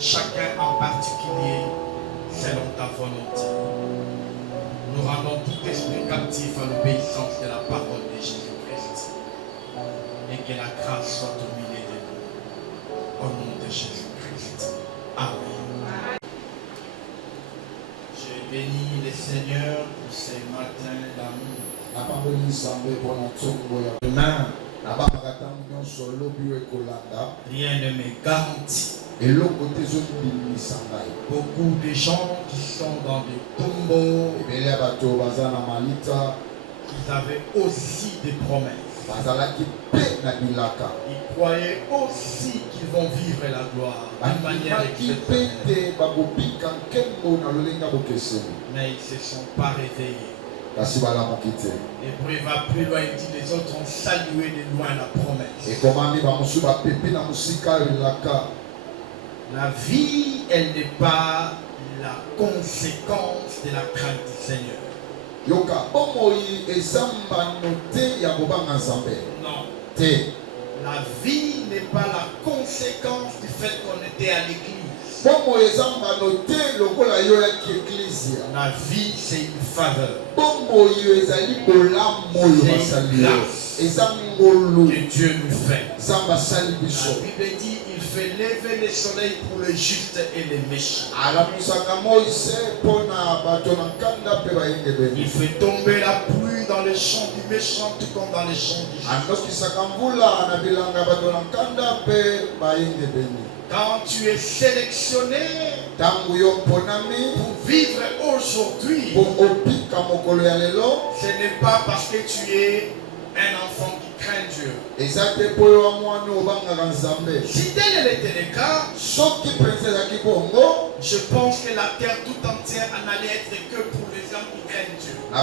chacun en particulier selon ta volonté. Nous rendons tout esprit captif à l'obéissance de la parole de Jésus-Christ. Et que la grâce soit au milieu de nous. Au nom de Jésus-Christ. Amen. Je bénis le Seigneur pour ce matin d'amour. Demain, rien ne me garantit. Beaucoup de gens qui sont dans des tombeaux, ils avaient aussi des promesses. Ils croyaient aussi qu'ils vont vivre la gloire d'une manière exceptionnelle. Mais ils ne se sont pas réveillés. L'Hébreu va plus loin, il dit les autres ont salué de loin la promesse. La vie, elle n'est pas la conséquence de la crainte du Seigneur. Non. La vie n'est pas la conséquence du fait qu'on était à l'église. La vie, c'est une faveur. C'est une grâce que Dieu nous fait. La Bible dit il fait lever le soleil pour les justes et les méchants. Il fait tomber la pluie dans les champs du méchant tout comme dans les champs du juste. Quand tu es sélectionné pour vivre aujourd'hui, ce n'est pas parce que tu es un enfant qui craint Dieu. Si tel était le cas, je pense que la terre tout entière en allait être que pour les gens qui craignent Dieu. Il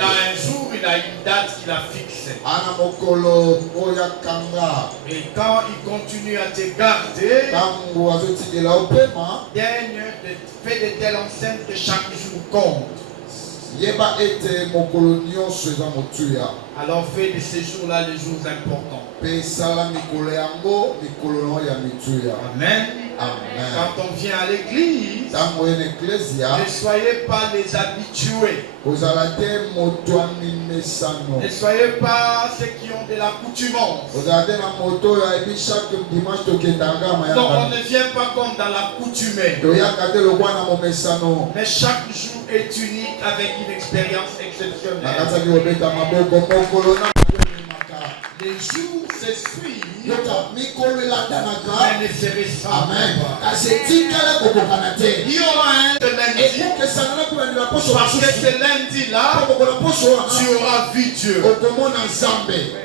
a un jour, il a une date qu'il a fixée. Et quand il continue à te garder, fais de telle enceinte que chaque jour compte. Alors fais de ces jours-là les jours importants. Amen. Amen. Quand on vient à l'église, ne soyez pas les habitués. Ne soyez pas ceux qui ont de l'accoutumance. Non, on ne vient pas comme dans l'accoutumée. Mais chaque jour est unique avec une expérience exceptionnelle. Les jours s'essuient, mais ne se ressemblent pas. Il y aura un de lundi, parce que ce lundi-là, tu auras vu Dieu.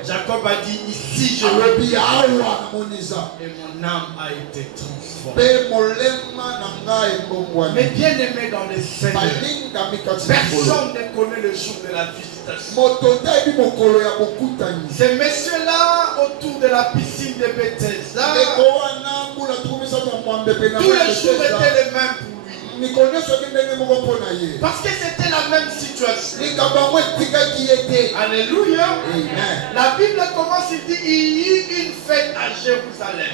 Jacob a dit ici, je l'ai vu, et mon âme a été transformée. Mais bien aimé dans les Seigneur, personne ne connaît le jour de la visitation. Ces messieurs-là, autour de la piscine de Bethesda, tous les jours étaient les mêmes pour lui. Parce que c'était la même situation. Alléluia. La Bible commence, il dit il y eut une fête à Jérusalem.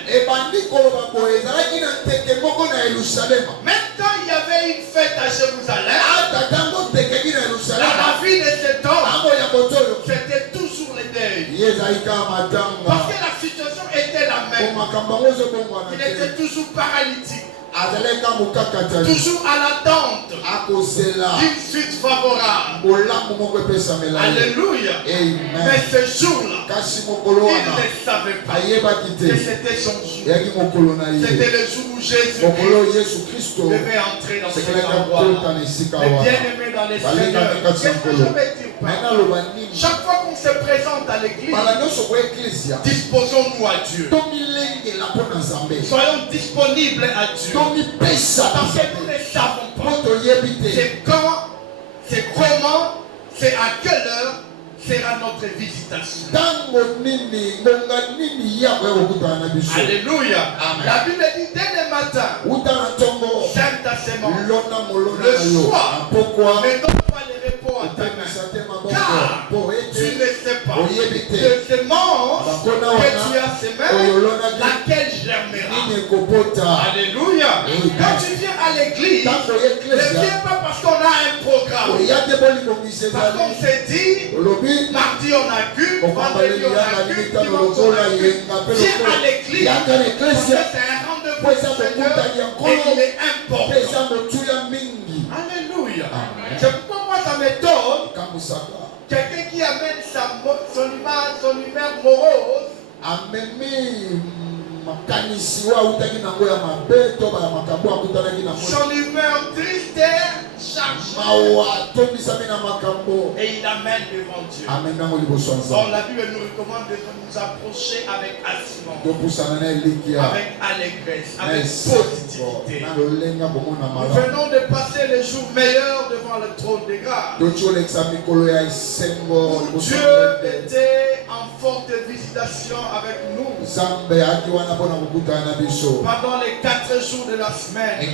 Même quand il y avait une fête à Jérusalem, dans la vie de cet homme, c'était toujours le deuil. Parce que la situation était la même. Il était toujours paralytique. Toujours à l'attente d'une suite favorable. Alléluia. Mais ce jour-là, il ne savait pas que c'était son jour. C'était le jour où Jésus devait entrer dans cet endroit. Mais bien aimé dans les Seigneurs, qu'est-ce que je vais dire par là? Chaque fois qu'on se présente à l'église, disposons-nous à Dieu. Soyons disponibles à Dieu. Parce que nous ne savons pas c'est quand, c'est comment, c'est à quelle heure sera notre visitation. Alléluia. Amen. La Bible dit dès le matin, sème ta sémence. Le soir, ne donne pas le repos à ta main. Car tu ne sais pas pas de semence que tu as semée, laquelle germera. Alléluia. Quand tu viens à l'église, ne viens pas parce qu'on a un programme. Parce qu'on s'est dit, mardi on a culte, vendredi on a culte, dimanche on a culte. Viens à l'église, parce que c'est un rendez-vous du Seigneur et il est important. Alléluia. C'est pourquoi moi ça m'étonne. Quelqu'un qui amène son humeur morose. Son humeur triste, chargée. Et il amène devant Dieu. Or, la Bible nous recommande de nous approcher avec assurance, avec allégresse, avec positivité. Nous venons de passer les jours meilleurs devant le trône des grâces. Dieu était en forte visitation avec nous. Pendant les 4 jours de la semaine. Et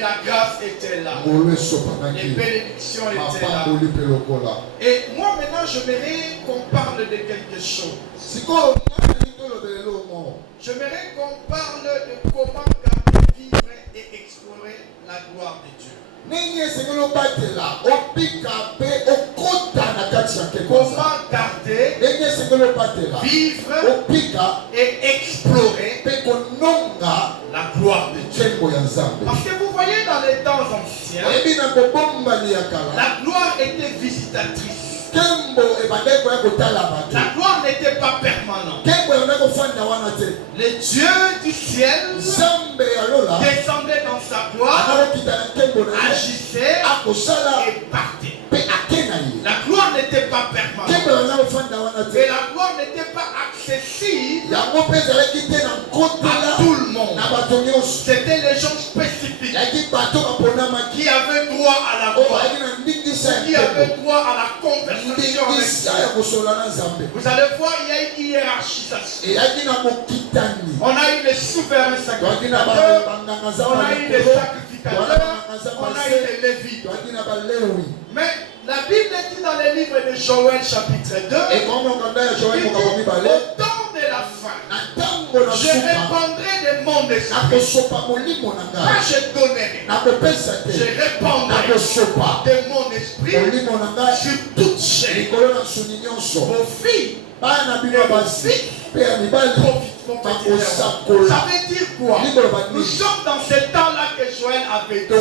la grâce était là. Les bénédictions étaient là. Et moi maintenant j'aimerais qu'on parle de quelque chose. J'aimerais qu'on parle de comment garder, vivre et explorer la gloire de Dieu. Comment garder, vivre et explorer la gloire de Dieu. Parce que vous voyez dans les temps anciens, la gloire était visitatrice. La gloire n'était pas permanente. Le Dieu du ciel descendait dans sa gloire, agissait et partait. La gloire n'était pas permanente. Et la gloire n'était pas accessible à tout le monde. C'était les gens spécifiques qui avaient droit à la gloire, qui avaient droit à la conversation avec Dieu. Vous allez voir, il y a une hiérarchisation. On a eu les souverains sacrificateurs, on a eu les sacrificateurs, on a eu les lévites. Mais la Bible dit dans le livre de Joël chapitre 2, au temps de la fin, je répandrai de mon esprit. Pas je donnerai, je répandrai de mon esprit sur toute chair. Vos filles, ça veut dire quoi? Nous sommes dans ce temps-là que Joël avait dit.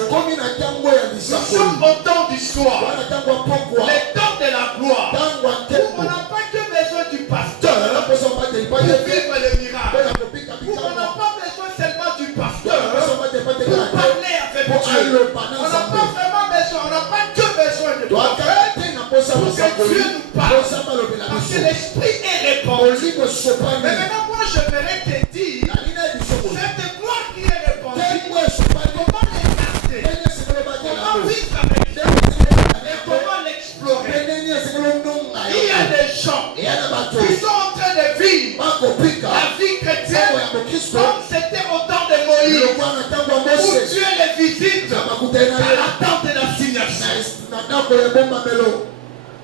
Nous sommes au temps du soir, le temps de la gloire, où on n'a pas que besoin du pasteur pour vivre le miracle, où on n'a pas besoin seulement du pasteur pour parler avec Dieu. On n'a pas vraiment besoin, on n'a pas que besoin de prophète pour que Dieu nous parle, parce que l'esprit est répandu. Mais maintenant moi je voudrais te dire, cette gloire qui est répandue, comment l'écarter, comment vivre avec Dieu et comment l'explorer. Il y a des gens qui sont en train de vivre la vie chrétienne comme c'était au temps de Moïse, où Dieu les visite à la tente de l'assignation.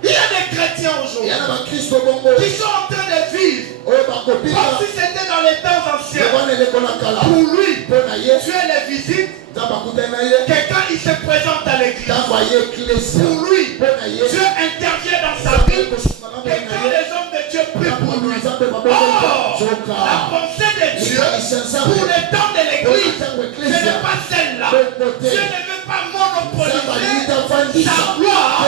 Il y a des chrétiens aujourd'hui qui sont en train de vivre comme si c'était dans les temps anciens. Pour lui, Dieu les visite. Quelqu'un il se présente à l'église. Pour lui, Dieu intervient dans sa vie. Et quand les hommes de Dieu prient pour lui, la pensée de Dieu pour le temps de l'église, ce n'est pas celle-là. Dieu ne veut pas monopoliser sa gloire à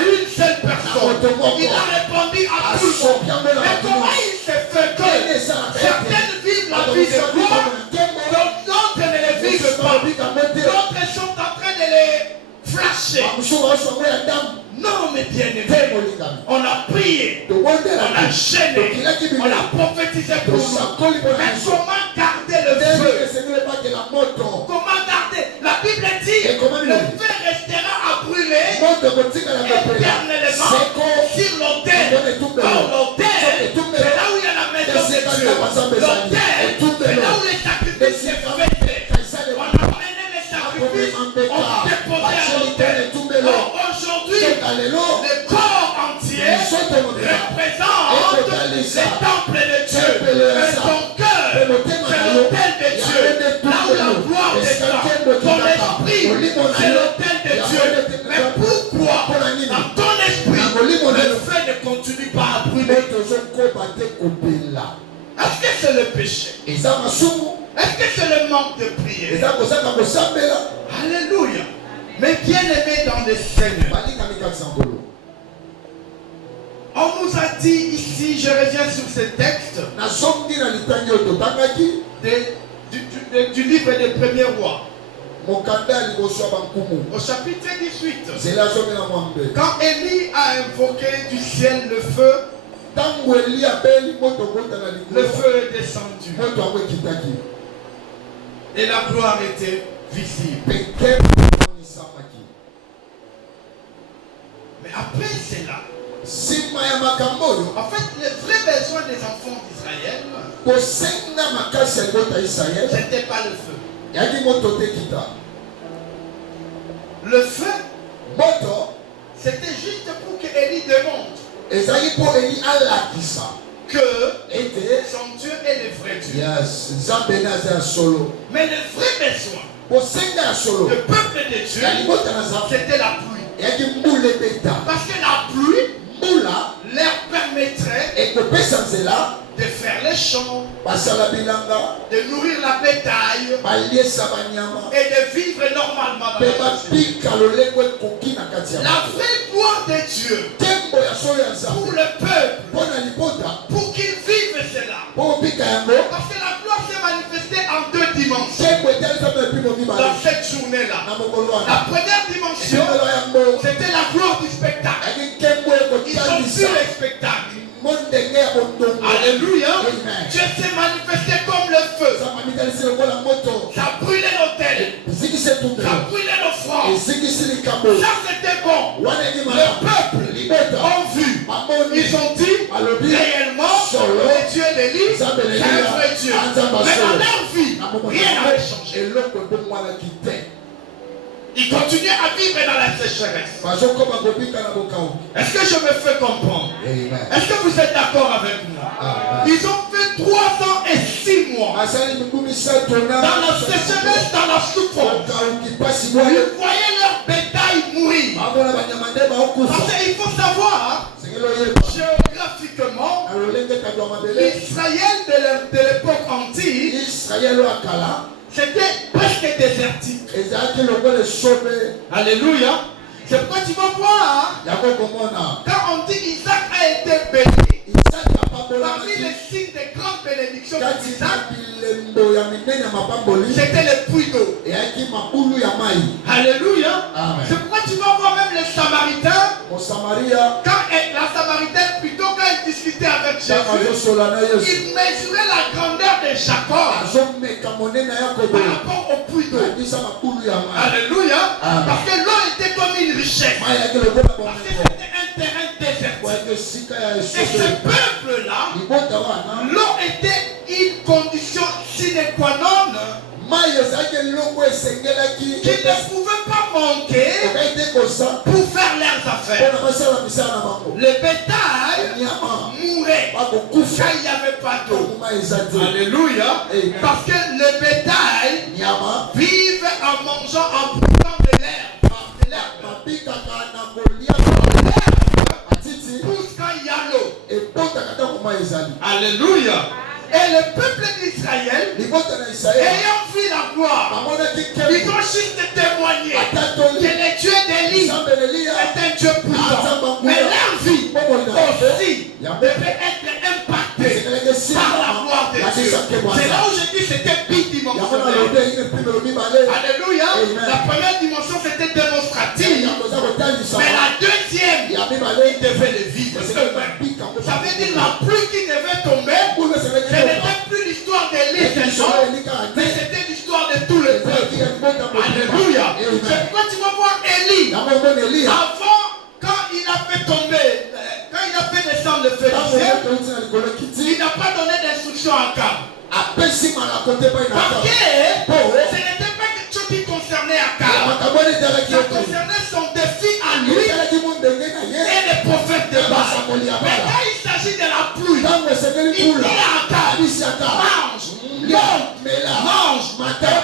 une seule personne. Il a répondu à tout le monde. Mais comment il se fait que certaines vivent la vie de gloire, d'autres ne les vivent pas, d'autres sont en train de les flasher? Non, mes bien-aimés, on a prié, on a gêné, on a prophétisé pour nous. Mais comment garder le feu? Comment garder? La Bible dit, le feu restera à brûler éternellement sur l'autel. Or, l'autel, c'est là où il y a la maison de Dieu. L'autel, c'est là où les sacrifices se faisaient. On a mené les sacrifices, on déposait à l'autel. Aujourd'hui, le corps entier représente les temples de Dieu. Et ton cœur, c'est l'autel de Dieu. Là où la gloire descend, ton esprit, c'est l'autel de Dieu. Mais pourquoi dans ton esprit, le feu ne continue pas à brûler? Est-ce que c'est le péché? Est-ce que c'est le manque de prière? Alléluia. Mais bien aimé dans le Seigneur, on nous a dit ici, je reviens sur ce texte, du livre des premiers rois, au chapitre 18, quand Élie a invoqué du ciel le feu est descendu et la gloire était visible. Mais après cela, en fait, le vrai besoin des enfants d'Israël, c'était pas le feu. Le feu, c'était juste pour que Élie demande que son Dieu est le vrai Dieu. Mais le vrai besoin, le peuple de Dieu, c'était la pluie. Parce que la pluie leur permettrait de faire les champs, de nourrir la bétail et de vivre normalement dans la société. La vraie gloire de Dieu pour le peuple, pour qu'ils vivent cela. Parce que la gloire s'est manifestée en deux dimensions dans cette journée-là. La première dimension, c'était la gloire du spectacle. Ils ont vu le spectacle. Alléluia. Dieu s'est manifesté comme le feu. Ça brûlait l'autel. Ça brûlait l'offrande. Ça c'était bon. Le peuple ont vu. Ils ont dit réellement le Dieu d'Élie, c'est un vrai Dieu. Mais dans leur vie, rien n'avait changé. Ils continuaient à vivre dans la sécheresse. Est-ce que je me fais comprendre? Est-ce que vous êtes d'accord avec moi? Ils ont fait 3 ans et 6 mois dans la sécheresse, dans la souffrance. Ils voyaient leur bétail mourir. Parce qu'il faut savoir, géographiquement, l'Israël de l'époque antique, c'était presque désertique. Alléluia. C'est pourquoi tu vas voir, quand on dit Isaac a été béni, parmi les signes de grande bénédiction d'Isaac, c'était le puits d'eau. Alléluia. C'est pourquoi tu vas voir même les Samaritains, quand la Samaritaine, plutôt quand elle discutait avec Jésus, il mesurait la grandeur de Jacob par rapport au puits d'eau. Alléluia. Parce que l'eau était comme une richesse. Parce que c'était un terrain désertique. Et ce peuple-là, l'eau était une condition sine qua non qui ne pouvait pas manquer pour faire leurs affaires. Le bétail mourait quand il n'y avait pas d'eau. Alléluia. Parce que le bétail vive en mangeant, en bouffant de l'herbe. Pousse quand il y a l'eau. Alléluia. Et le peuple d'Israël, ayant vu la gloire, ils ont juste témoigné que le Dieu d'Élie est un Dieu puissant. Mais leur vie aussi devait être impactée par la gloire de Dieu. C'est là où je dis que c'était bidimensionnel. Alléluia. La première dimension c'était démonstrative. Mais la deuxième, ils devaient le vivre. Ça veut dire la pluie qui devait tomber. Ce n'était plus l'histoire d'Élie, mais c'était l'histoire de tout le peuple. Alléluia. C'est pourquoi tu vas voir Élie. Avant, quand il a fait tomber, quand il a fait descendre le feu du ciel, il n'a pas donné d'instruction à Akab. Parce que ce n'était pas quelque chose qui concernait Akab. Ça concernait son défi à lui et les prophètes de Baal. Mais quand s'agit de la pluie, il dit à Akab, mange, bois, car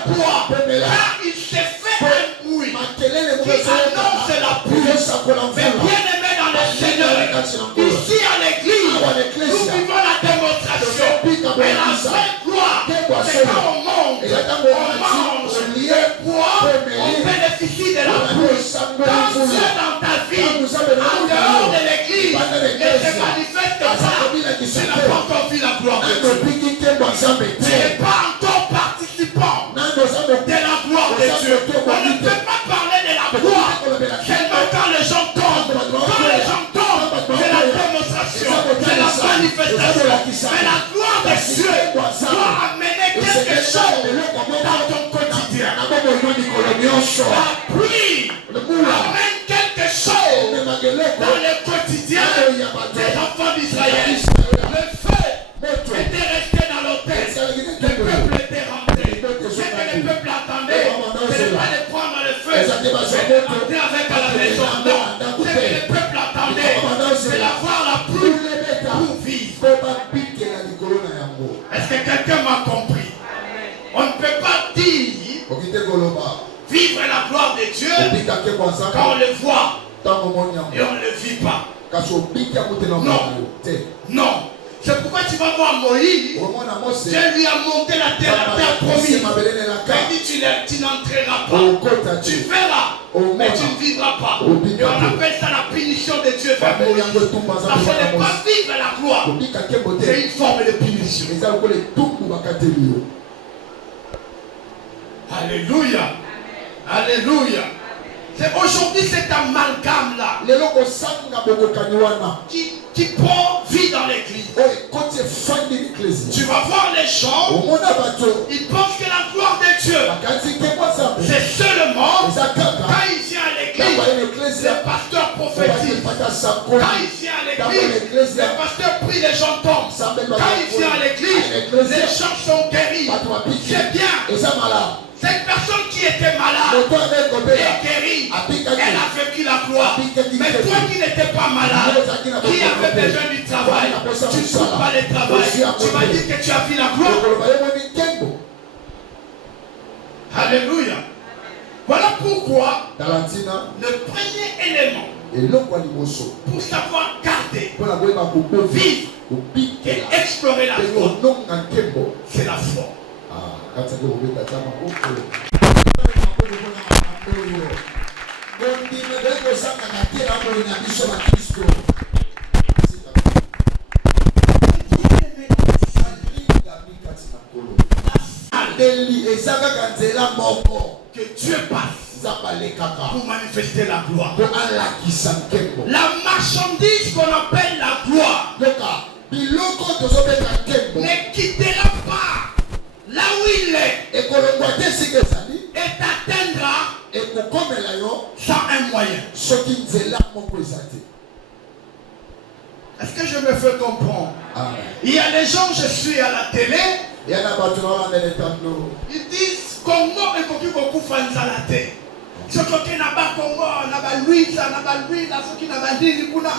il s'est fait un bruit qui annonce la pluie. Mais bien aimé dans le Seigneur, ici à l'église, nous vivons la démonstration. Et la vraie gloire, c'est quand on monte, on mange, on boit, on bénéficie de la pluie. Quand Dieu dans ta vie, en dehors de l'église, ne se manifeste pas, tu n'as pas encore vu la gloire de Dieu. Tu n'es pas encore participant de la gloire de Dieu. On ne peut pas parler de la gloire seulement quand les gens tombent. Quand les gens tombent, c'est la démonstration, c'est la manifestation. Mais la gloire de Dieu doit amener quelque chose dans ton quotidien. La pluie amène quelque chose dans le quotidien des enfants d'Israël. Le feu était resté dans l'autel. Le peuple était rentré. Ce que le peuple attendait, ce n'est pas de prendre le feu, c'est d'entrer avec à la maison. Non. Ce que le peuple attendait, c'est d'avoir la pluie pour vivre. Est-ce que quelqu'un m'a compris? On ne peut pas dire vivre la gloire de Dieu quand on le voit et on ne le vit pas. Non. Non. C'est pourquoi tu vas voir Moïse. Dieu lui a monté la terre promise. Il dit tu n'entreras pas. Tu verras, mais tu ne vivras pas. Et on appelle ça la punition de Dieu vers Moïse. Parce que ne pas vivre la gloire, c'est une forme de punition. Alléluia. Alléluia. C'est aujourd'hui cet amalgame-là qui prend vie dans l'église. Tu vas voir les gens, ils pensent que la gloire de Dieu, c'est seulement quand il vient à l'église, le pasteur prophétise. Quand il vient à l'église, le pasteur prie, les gens tombent. Quand il vient à l'église, les gens sont guéris. C'est bien. Cette personne qui était malade est guérie. Elle a vécu la gloire. Mais toi qui n'étais pas malade, qui avait besoin du travail, tu ne trouves pas le travail. Tu m'as dit que tu as vu la gloire. Alléluia. Voilà pourquoi le premier élément pour savoir garder, vivre et explorer la gloire, c'est la foi. Que Dieu passe pour manifester la gloire. La marchandise qu'on appelle la gloire ne quittera pas là où il est et t'atteindra sans un moyen. Est-ce que je me fais comprendre? Il y a des gens, je suis à la télé, ils disent Congo et Koki Fanzalate. Ce qui n'a pas Congo, n'a pas Louis, n'a pas Louis, ce qui n'a pas dit, il n'a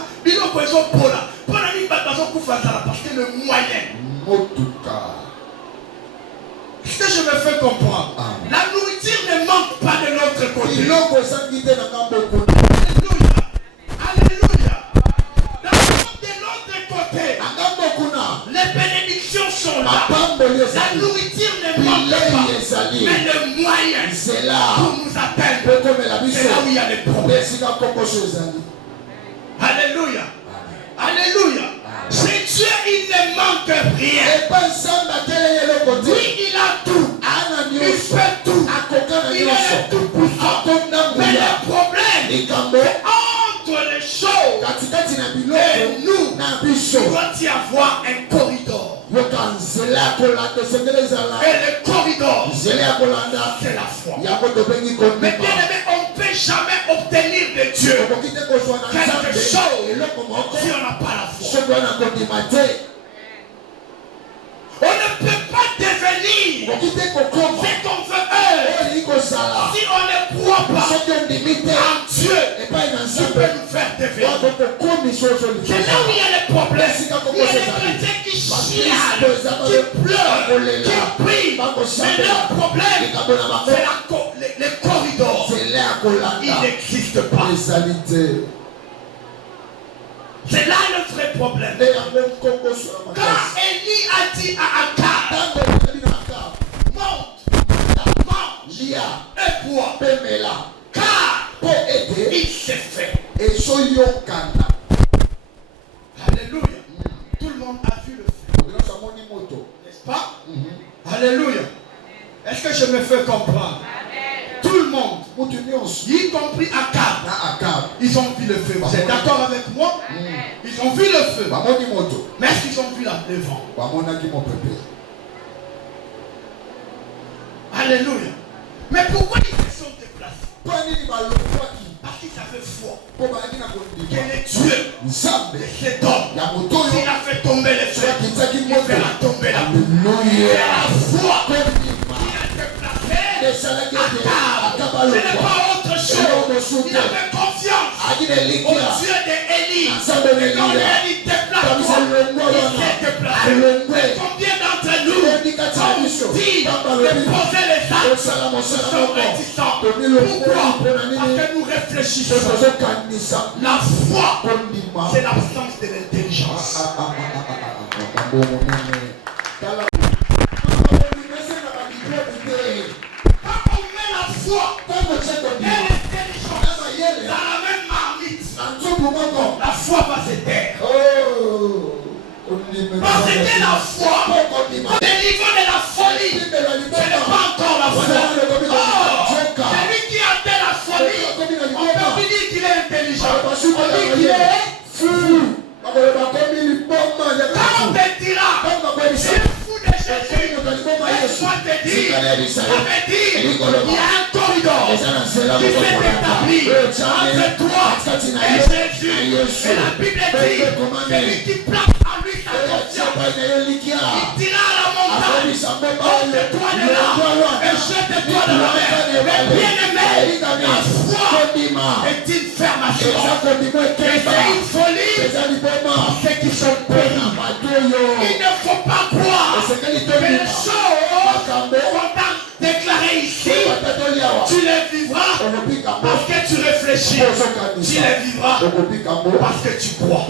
pas besoin de Pola. Pola n'est pas besoin de Fanzala parce que le moyen. Est-ce que je me fais comprendre? La nourriture ne manque pas de l'autre côté. Alléluia. Alléluia. De l'autre côté, les bénédictions sont là. La nourriture ne manque pas. Mais le moyen pour nous atteindre, c'est là où il y a les problèmes. Alléluia. Alléluia. Chez Dieu, il ne manque rien. Oui, il a tout. Il fait tout. Il est tout puissant. Mais le problème, c'est entre les choses et nous, il doit y avoir un corridor. Et le corridor, c'est la foi. Mais bien aimé, on ne peut jamais obtenir de Dieu quelque chose si on n'a pas la foi. On ne peut pas devenir ce qu'on veut si on ne croit pas en Dieu qui peut nous faire devenir. C'est là où il y a le problème. chialent, qui pleurent, qui prient. Mais leur problème, c'est les corridors. Il n'existe pas. C'est là le vrai problème. Quand Élie a dit à Akab, monte, mange et bois, car il s'est fait. Alléluia. Tout le monde a vu le fait. N'est-ce pas? Alléluia. Est-ce que je me fais comprendre? Tout le monde, y compris Akab, ils ont vu le feu. Vous êtes d'accord avec moi? Ils ont vu le feu. Mais est-ce qu'ils ont vu le vent? Alléluia. Mais pourquoi ils se sont déplacés? Parce qu'ils avaient foi que les dieux de cet homme, s'il a fait tomber les feux, il fera tomber la boue. Et la foi qui a déplacé Akab, ce n'est pas autre chose. Il avait confiance au Dieu d'Élie. Et quand Élie déplace, il s'est déplacé. Combien d'entre nous ont dit de poser les actes, nous sommes réticents? Pourquoi? Parce que nous réfléchissons. La foi, c'est l'absence de l'intelligence. Quand on met la foi et l'intelligence dans la même marmite, la foi va se taire. Parce que la foi, au niveau de la folie, ce n'est pas encore la foi. Celui qui a fait la folie, on peut dire qu'il est intelligent. On dit qu'il est fou. Quand on te dira, c'est fou de Jésus, laisse-moi te dire, ça veut dire qu'il y a un corridor qui s'est établi entre toi et Jésus. Et la Bible dit, celui qui place en lui sa confiance, il dira à la montagne, ôte-toi de là et jette-toi dans la mer. Mais bien-aimé, la foi est une fermation. Et c'est une folie pour ceux qui sont péris. Il ne faut pas croire que les choses qu'on t'a déclarées ici, tu les vivras parce que tu réfléchis. Tu les vivras parce que tu crois.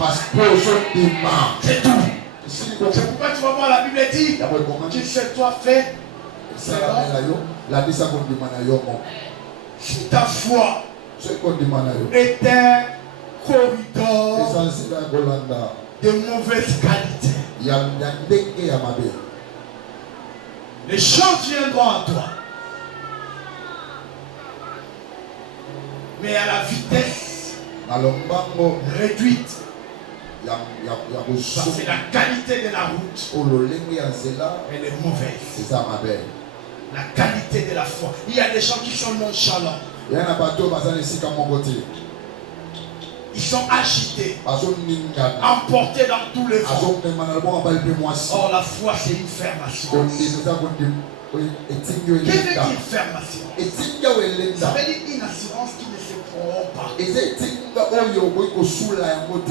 C'est tout. C'est pourquoi tu vas voir la Bible dit, tu sais toi fait. Si ta foi est un corridor de mauvaise qualité, les choses viendront à toi, mais à la vitesse réduite. Parce que la qualité de la route, elle est mauvaise. La qualité de la foi. Il y a des gens qui sont nonchalants. Ils sont agités, emportés dans tous les vents. Or la foi c'est une fermation. Qu'est-ce que une fermation? Ça veut dire une assurance qui ne se corrompt pas.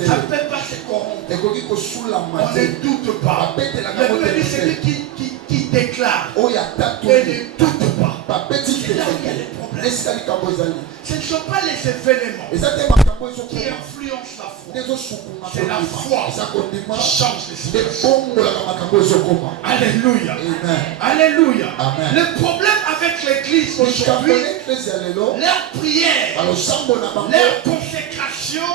Ça ne peut pas se corrompre. On ne doute pas. Le celui qui déclare et ne doute pas. C'est là où il y a des problèmes. Ce ne sont pas les événements qui influencent la foi. C'est la foi qui change les situations. Alléluia. Alléluia. Le problème avec l'église aujourd'hui, leur prière, leur consécration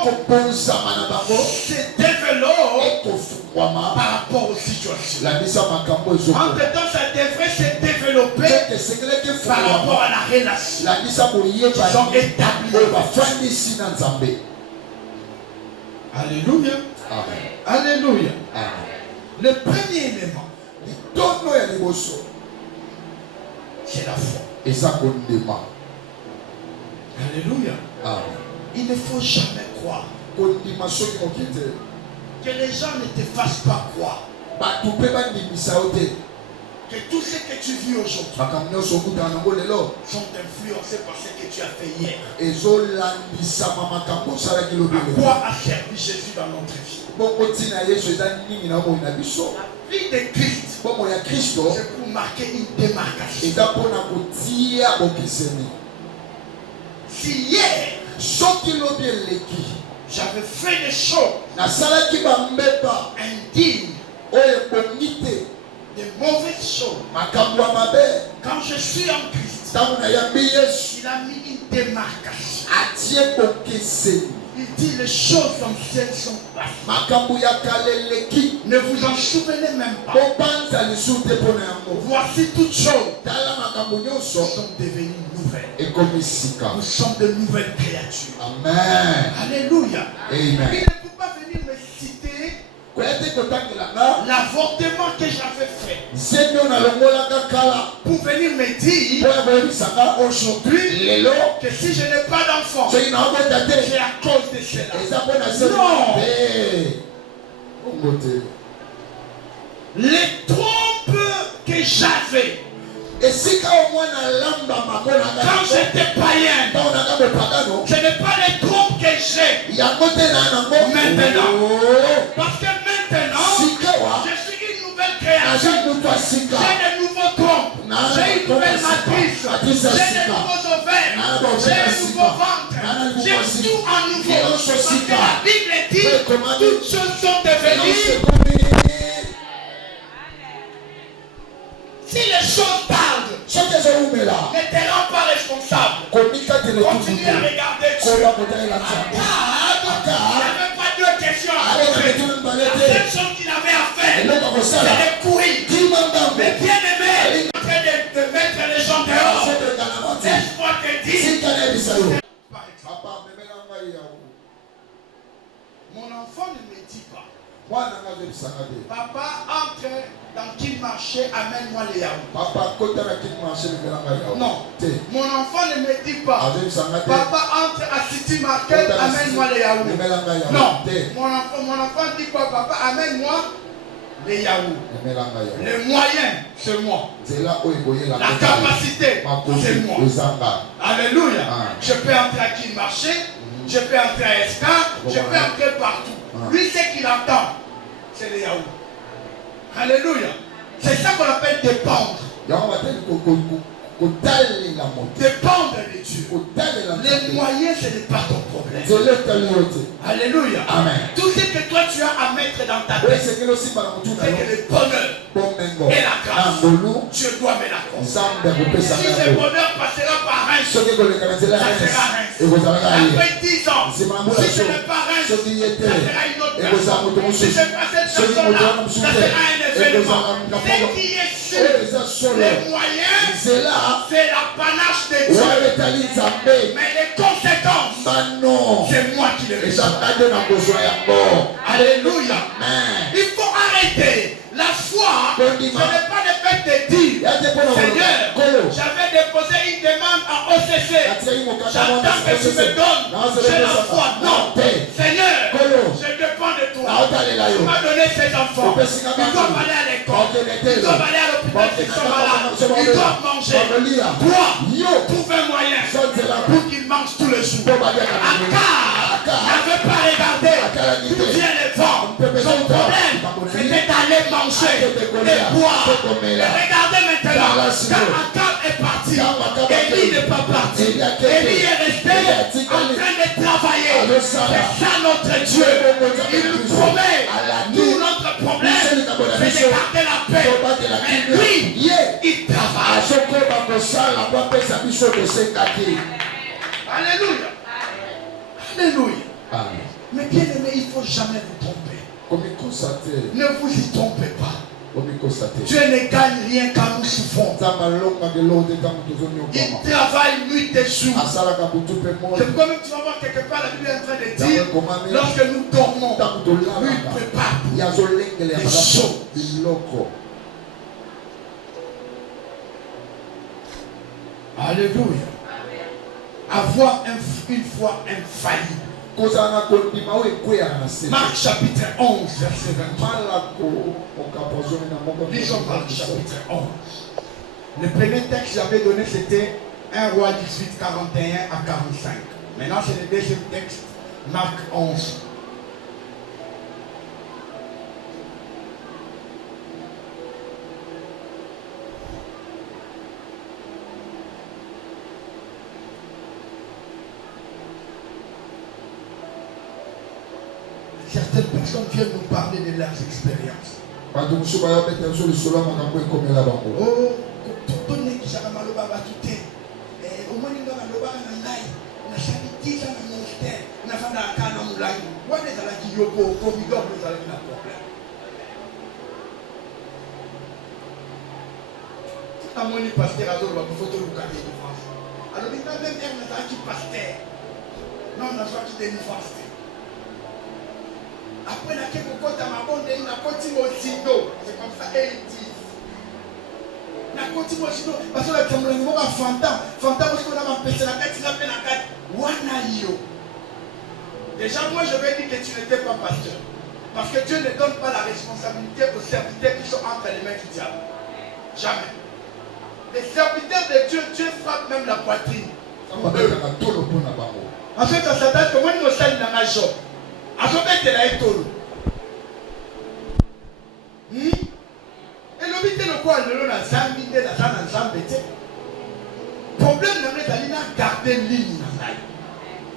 se développe par rapport aux situations. En fait, ça devrait se développer par rapport à la relation qu'ils ont établie. Alléluia. Alléluia. Le premier élément, c'est la foi. Alléluia. Il ne faut jamais croire que les gens ne te fassent pas croire Que tout ce que tu vis aujourd'hui sont influencés par ce que tu as fait hier. À quoi a servi Jésus dans notre vie? La vie de Christ, c'est pour marquer une démarcation. Si hier, j'avais fait des choses indignes, des mauvaises choses, quand je suis en Christ, il a mis une démarcation. Il dit les choses anciennes sont passées. Ne vous en souvenez même pas. Voici toutes choses sont devenues nouvelles. Nous sommes de nouvelles créatures. Amen. Alléluia. Amen. Il ne peut pas venir me citer l'avortement que j'avais fait pour venir me dire aujourd'hui que si je n'ai pas d'enfant, c'est à cause de cela. Non. Les trompes que j'avais quand j'étais païen, ce n'est pas les trompes que j'ai maintenant. Parce que maintenant, je suis une nouvelle création. J'ai de nouveaux trompes. J'ai une nouvelle matrice. J'ai de nouveaux ovaires. J'ai un nouveau ventre. J'ai tout en nouveau. Parce que la Bible dit toutes choses sont devenues. Si les choses tardent, ne te rends pas responsable. Continue à regarder Dieu. Il n'y avait pas deux questions à poser. La seule chose qu'il avait à faire, c'est de courir. Mais bien aimé, en train de mettre les gens dehors. Laisse-moi te dire. Mon enfant ne me dit pas. Papa, entre dans King Marché, amène-moi les yaourts. Non. Mon enfant ne me dit pas. Papa, entre à City Market, amène-moi les yaourts. Non. Mon enfant dit quoi? Papa, amène-moi les yaourts. Les moyens, c'est moi. La capacité, c'est moi. Alléluia. Je peux entrer à King Marché, je peux entrer à Escar, je peux entrer partout. Lui, ce qu'il attend, c'est les yaourts. Alléluia. C'est ça qu'on appelle dépendre. Dépendre de Dieu. Les moyens, ce n'est pas ton problème. Alléluia. Amen. Tout ce que toi tu as à mettre dans ta tête, c'est que le bonheur et la grâce, Dieu doit me l'accorder. Si ce bonheur passera par Reims, ça sera Reims. Après 10 ans, si ce n'est pas Reims, ça sera une autre personne. Si ce n'est pas cette personne-là, ça sera un événement. Ce qui est sûr, les moyens, c'est l'apanage de Dieu. Mais les conséquences, c'est moi qui les reçois. Alléluia. Il faut arrêter. La foi, ce n'est pas le fait de dire, Seigneur, j'avais déposé une demande à OCC. J'attends que tu me donnes. J'ai la foi. Non. Seigneur, je dépends de toi. Tu m'as donné ces enfants. Ils doivent aller à l'école. Ils doivent aller à l'hôpital s'ils sont malades. Ils doivent manger. Toi, trouve un moyen pour qu'ils mangent tous les jours. Akab n'avait pas regardé d'où vient le vent. Son problème, c'était d'aller manger et boire. Et regardez maintenant, quand Akab est parti, Élie n'est pas parti. Élie est resté en train de travailler. C'est ça notre Dieu. Il nous promet, nous notre problème, c'est de garder la paix. Mais lui, il travaille. Alléluia. Alléluia. Amen. Mais bien aimé, il ne faut jamais vous tromper. Ne vous y trompez pas. Dieu ne gagne rien quand nous souffrons. Il travaille nuit et jour. C'est pourquoi même tu vas voir quelque part la Bible est en train de dire, lorsque nous dormons, lui prépare les choses. Alléluia. Avoir une foi infaillible. Marc chapitre 11, verset 23. Lisons Marc chapitre 11. Le premier texte que j'avais donné, c'était 1 Roi 18, 41 à 45. Maintenant, c'est le deuxième texte, Marc 11. Certaines personnes viennent nous parler de leurs expériences. Oh, après la quelques côtes à ma bonne, il a continué au sido. C'est comme ça, et ils disent. Il a continué au sido. Parce que le tremblement a Fanta. Fanta, parce qu'on a empêché la carte, il a fait la carte. Wanayo. Déjà, moi, je vais dire que tu n'étais pas pasteur. Parce que Dieu ne donne pas la responsabilité aux serviteurs qui sont entre les mains du diable. Jamais. Les serviteurs de Dieu, Dieu frappe même la poitrine. En fait, ça s'attend comment il nous salue dans ma job. Et l'obité le quoi le la zambi de la zana zambe te problème na meta lina garder ligne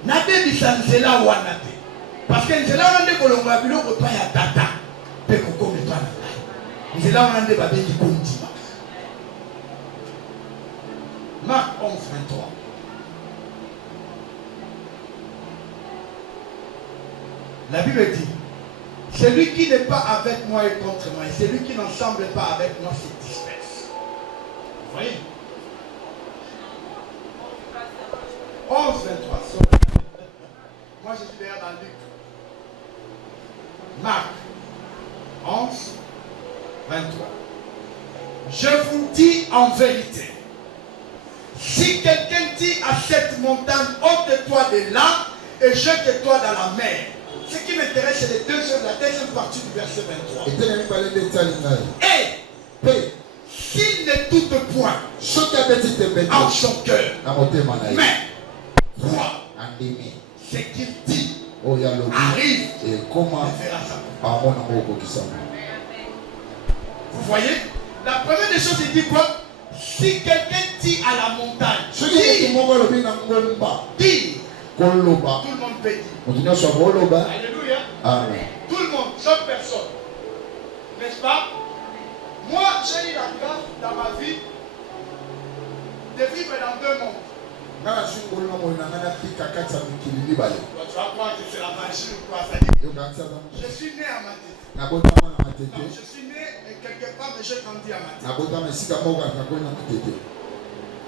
na te bisanzela wana te parce que nzela wana de kolonga biloko pa ya tata pe kokome to na nzela wana de babeki kondima. Marc 11, 23. La Bible dit, celui qui n'est pas avec moi est contre moi, et celui qui n'en semble pas avec moi se disperse. Vous voyez? 11, 23. Moi je suis derrière dans Luc. Marc 11, 23. Je vous dis en vérité, si quelqu'un dit à cette montagne, ôte-toi de là et jette-toi dans la mer. Ce qui m'intéresse, c'est la deuxième partie du verset 23. Et s'il ne doute point en son cœur, mais croit ce qu'il dit arrive et fera ça. Vous voyez? La première des choses, il dit quoi? Si quelqu'un dit à la montagne, dit. Tout le monde peut dire. Alléluia. Amen. Tout le monde, sauf personne. N'est-ce pas? Moi, j'ai eu la grâce dans ma vie de vivre dans deux mondes. Tu vas croire que c'est la magie ou quoi ça dit. Je suis né à ma tête. Non, je suis né quelque part, mais j'ai grandi à ma tête.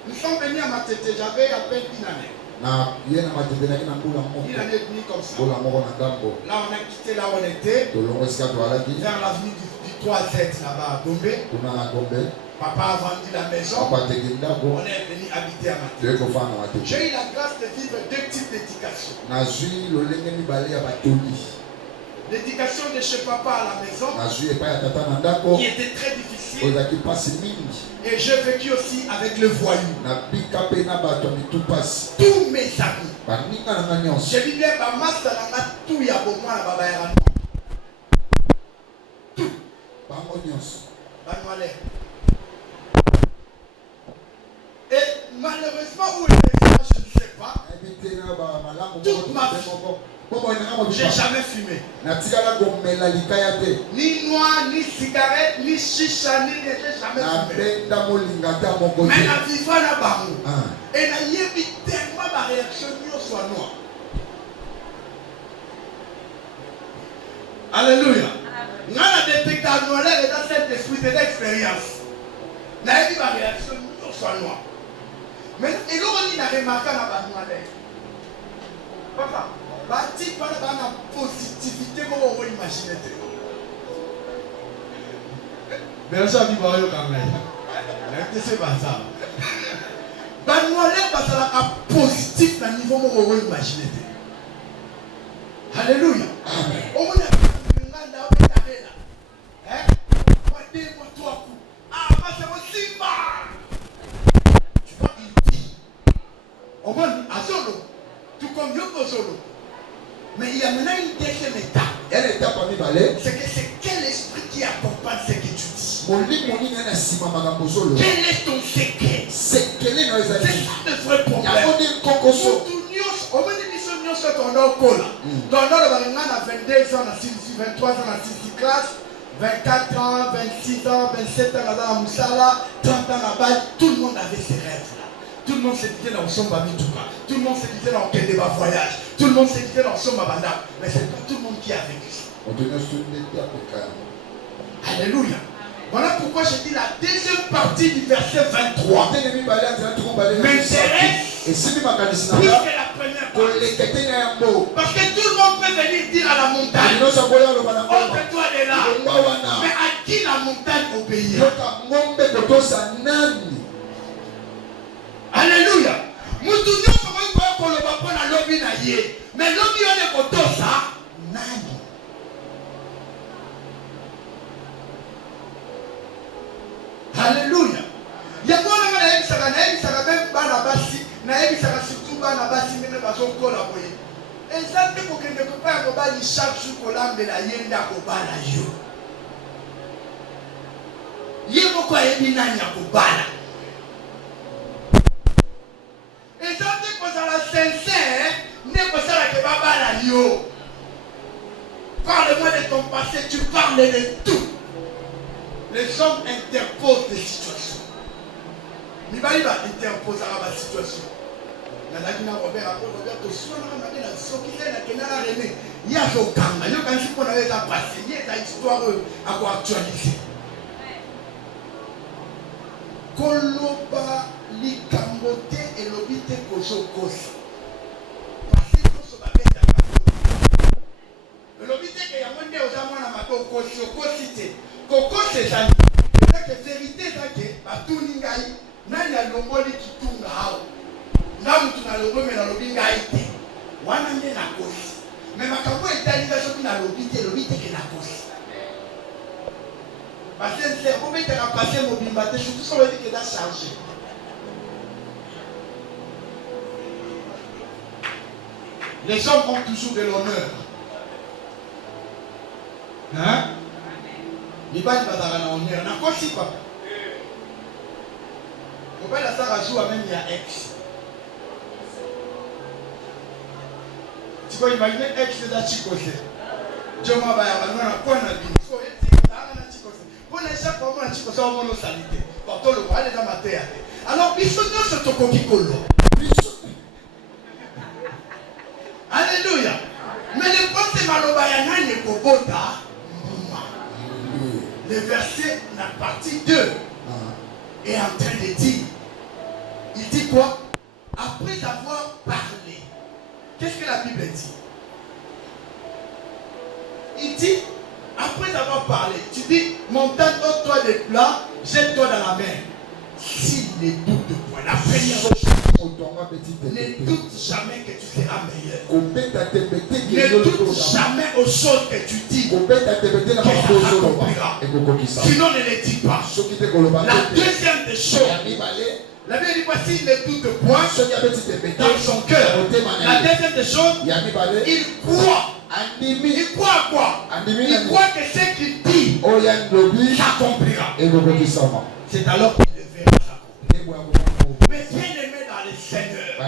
Nous sommes venus à ma tête, j'avais à peine une année. Il en est venu comme ça. Là on a quitté là où on était, vers l'avenue du 3Z là-bas à Gombe. Papa a vendu la maison. On est venu habiter à Maté. J'ai eu la grâce de vivre deux types d'éducation. L'éducation de chez papa à la maison, qui était très difficile. Et j'ai vécu aussi avec le voyou. Tous mes amis. Je vivais à Massa, tout y a pour moi là-bas. Tout. Et malheureusement, où je ne sais pas, toute ma vie, j'ai jamais fumé. Ni noix, ni cigarette, ni chicha, ni j'ai jamais fumé. Mais la vie va là-bas. Et la yébi tellement ma réaction soit noire. Alléluia. Nous avons détecté à nous aller dans cet esprit de l'expérience. La yébi ma réaction soit noire. Mais et l'on a remarqué à la banane. Papa. Bâti par la positivité comme on imagine. Mais ça dit pas quand même. C'est pas ça. Banoualé parce que positif à niveau où on imagine. Alléluia. Amen. Tu vois, il dit. Au moins, à solo, tout comme Yoko solo. Mais il y a maintenant une deuxième étape. C'est que c'est quel esprit qui accompagne ce que tu dis. Quel est ton secret? C'est ça le vrai problème. Dans le 22 ans, 23 ans, 6 classe, 24 ans, 26 ans, 27 ans, dans Moussala, 30 ans là-bas, tout le monde avait ses rêves là. Tout le monde se disait dans son babitouka. Tout le monde se disait dans quel débat voyage. Tout le monde se disait dans son babanda. Mais c'est pas tout le monde qui a vécu ça. Alléluia. Voilà pourquoi je dis la deuxième partie du verset 23 m'intéresse plus que la première partie. Parce que tout le monde peut venir dire à la montagne, ôte-toi de là. Mais à qui la montagne obéit? Alléluia. Mais l'obéi on est pour ça. Alléluia. Il y a quoi là, ça va même banabasi, naïm ça va surtout banabasi, mais ne pas son collaborer. Et ça fait pour que ne peut pas avoir chaque jour qu'on l'a de la yenda kobala yo. Yemo quoi ebinanya kobala. Et ça fait que ça la sincère, ne pas ça la kebala yo. Parle-moi de ton passé, tu parles de tout. Les hommes interposent des situations. Mibali va interposer la situation. Nalakina Robert après Robert to soit na mabela soki na kenala René. Il y a au kanga, yo quand si qu'on avait ça passé, il y a histoire à quoi actualiser. Koloba likambote et lobite koso kosa. Parce que nous sommes bêta. Le lobite que yamonde ozamona mato koso kosite. Koko c'est ça. C'est que vérité ça que batuni ngai nani alongoli kitunga hao. Ngamu tunalongome na lobi ngai te. Wana nde na kosi. Mais makambo etaliza soki na lobite ke na kosi. Parce que c'est pour mettre à passer mobimba te surtout ça veut dire que da chargé. Les hommes ont toujours de l'honneur. Hein? Libani bazaka na honneur na kosi papa. Mobile a ça joue même il y a ex. Tu peux imaginer ex de la chikose. Joma ba ya bana na kona bi. So eti na chikose. Pour les gens comme la chikose on mono salité. Porto le voile dans ma terre. Alors biso nyonso tokoki kolo. Alléluia. Mais le prophète maloba ya nani kobota. Le verset, la partie 2, est en train de dire, il dit quoi? Après avoir parlé, qu'est-ce que la Bible dit? Il dit, après avoir parlé, tu dis, montagne, ôte-toi des plats, jette-toi dans la mer. S'il ne doute point, la première chose, ne doute jamais que tu seras meilleur. Ne doute jamais aux choses que tu dis que ça s'accomplira. Sinon ne les dis pas. La deuxième des choses, la Bible dit voici ne doute point dans son cœur. La deuxième des choses, il croit. Il croit à quoi? Il croit que ce qu'il dit s'accomplira. C'est alors qu'il le verra s'accomplir. Mais bien aimé dans le Seigneur, on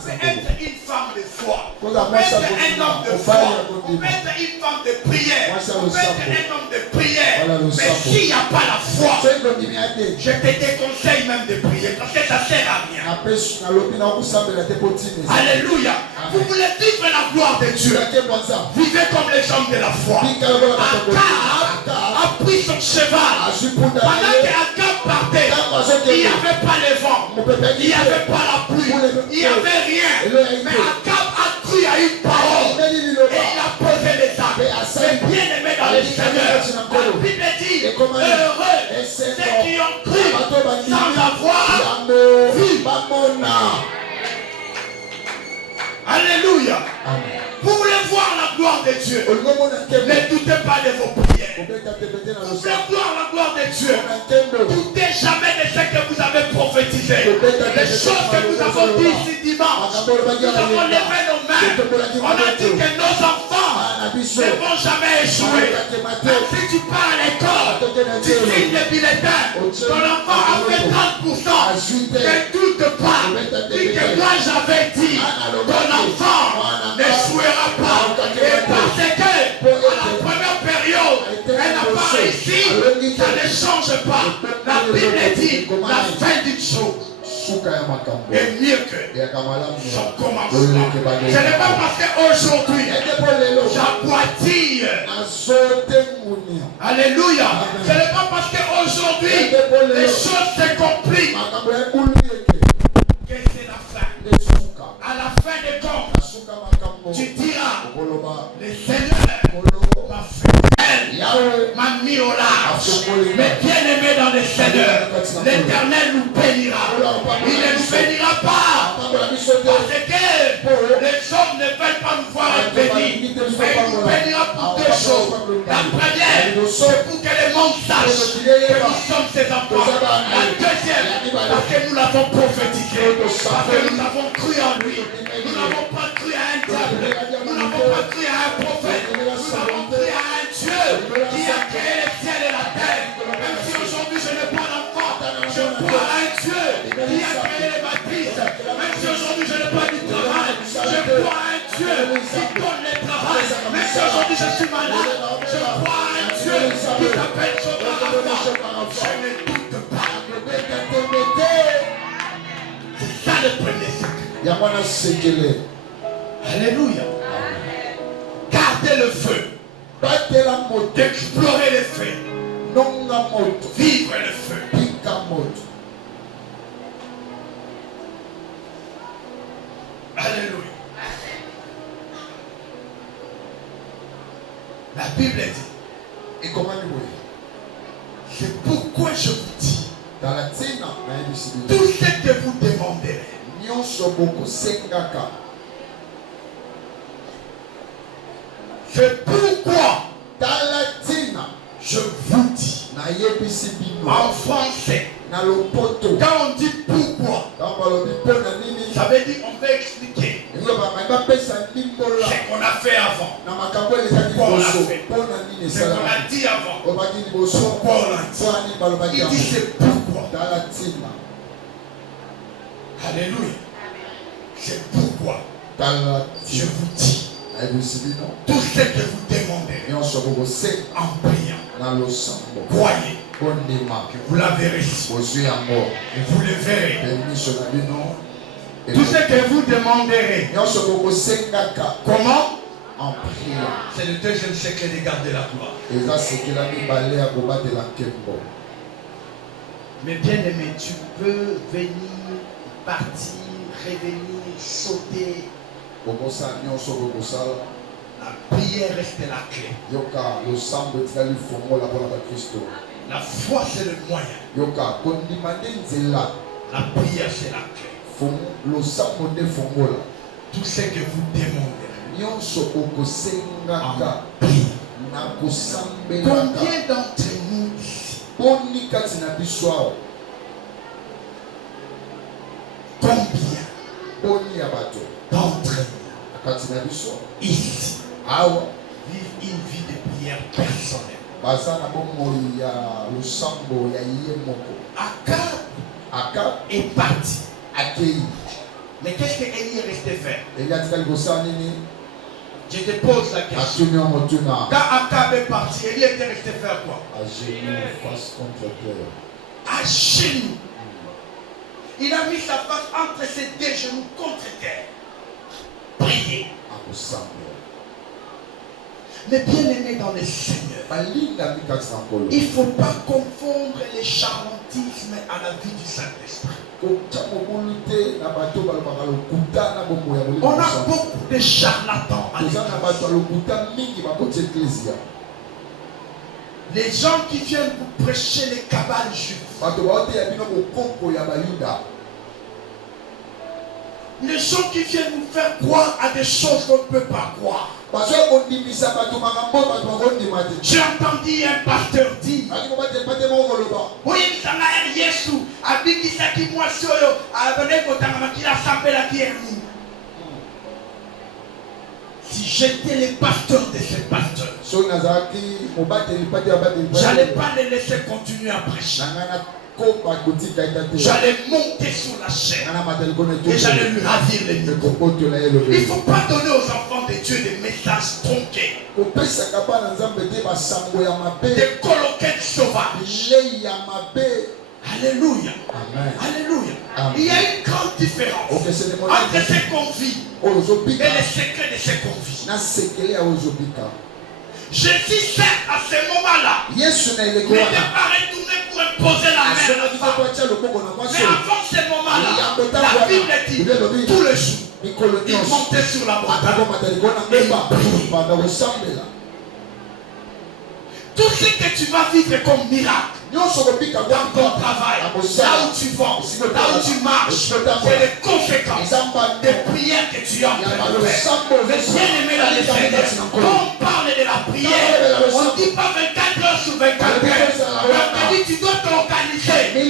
peut être une femme de foi, on peut être un homme de foi, on peut être une femme de prière, on peut être un homme de prière. Mais s'il n'y a pas la foi, je te déconseille même de prier parce que ça ne sert à rien. Alléluia. Vous voulez vivre la gloire de Dieu. Vivez comme les hommes de la foi. Akab a pris son cheval. Pendant que Akab partait, il n'y avait pas le vent. Il n'y avait pas la pluie. Il n'y avait rien. Mais Akab a cru à une parole. Et il a posé les actes. C'est bien aimé dans le Seigneur. La Bible dit, heureux ceux qui ont cru sans avoir vu. Alléluia. Vous voulez voir la gloire Dieu. Ne doutez pas de vos prières. Vous voulez voir la gloire de Dieu. Doutez jamais de ce que vous avez prophétisé. Les choses que nous avons dit ici dimanche. Nous avons levé nos mains. On a dit que nos enfants ne vont jamais échouer. Même si tu pars à l'école, tu signes les bulletins. Ton enfant a fait 30%. Ne doute pas. Dis que moi j'avais dit, ton enfant n'échouera pas. Et parce que à la première période, elle n'a pas réussi, ça ne change pas. La Bible dit, la fin d'une chose est mieux que son commencement. Ce n'est pas parce qu'aujourd'hui, j'aboitille. Alléluia. Ce n'est pas parce qu'aujourd'hui, les choses se compliquent que c'est la fin. À la fin des comptes, tu diras, le Seigneur m'a fait, m'a mis au large. Mais bien aimé dans le Seigneur, l'Éternel nous bénira. Il ne nous bénira pas parce que les hommes ne veulent pas nous voir être bénis. Mais il nous bénira pour deux choses. La première, c'est pour que le monde sache que nous sommes ses enfants. La deuxième, parce que nous l'avons prophétisé, parce que nous avons cru en lui. Nous n'avons pas cru à un diable, nous n'avons pas cru à un prophète, nous avons cru à un Dieu qui a créé le ciel et la terre. Même si aujourd'hui je n'ai pas d'enfant, je crois à un Dieu qui a créé les matrices. Même si aujourd'hui je n'ai pas du travail, je crois à un Dieu qui donne le travail. Même si aujourd'hui je suis malade, je crois à un Dieu qui s'appelle Jehovah Rapha. Je ne doute pas. C'est ça le premier secret. Alléluia. Gardez le feu. Explorer le feu. Vivre le feu. Alléluia. La Bible dit. Et comment c'est pourquoi je vous dis. Tout ce que vous demanderez. C'est pourquoi je vous dis en français, quand on dit pourquoi, ça veut dire on veut expliquer ce qu'on a fait avant, pourquoi on l'a fait, ce qu'on a dit avant, pourquoi on l'a dit. Il dit c'est pourquoi. Alléluia. C'est pourquoi je vous dis tout ce que vous demandez en priant, croyez que vous l'avez reçu et vous le verrez. Tout ce que vous demanderez, comment? En priant. C'est le deuxième secret de garder la gloire. Mais bien aimé, tu peux venir, partir, revenir, sauter. La prière reste la clé. La foi c'est le moyen. La prière c'est la clé. Tout ce que vous demandez. Combien d'entre nous ici? Combien d'entre nous ici vivent une vie de prière personnelle? Akab est parti. Mais qu'est-ce qu'Élie est resté faire? Je te pose la question. Quand Akab est parti, Élie était resté faire quoi? À genoux, face contre terre. À genoux. Il a mis sa face entre ses deux genoux contre terre. Prier. Mais bien aimé dans le Seigneur, il ne faut pas confondre les charlatismes à la vie du Saint-Esprit. On a beaucoup de charlatans à l'église. Les gens qui viennent pour prêcher les cabales juives. Les gens qui viennent nous faire croire à des choses qu'on ne peut pas croire. J'ai entendu un pasteur dire, si j'étais le pasteur de ce pasteur, j'allais pas les laisser continuer à prêcher. J'allais monter sur la chaîne et j'allais lui ravir les micros. Il ne faut pas donner aux enfants de Dieu des messages tronqués, des colloquettes sauvages. Alléluia. Amen. Alléluia. Amen. Il y a une grande différence entre ces convives et les secrets de ces convives. Jésus, certes, à ce moment-là, n'était pas retourné pour imposer la main à la femme. Mais avant ce moment-là, la Bible dit, tous les jours, il montait sur la montagne. Tout ce que tu vas vivre comme miracle dans ton travail, là où tu vas, là où tu marches, c'est les conséquences des prières que tu as en train de faire. Mais bien aimé dans les Seigneur, quand on parle de la prière, on ne dit pas 24 heures sur 24 heures. On dit tu dois t'organiser et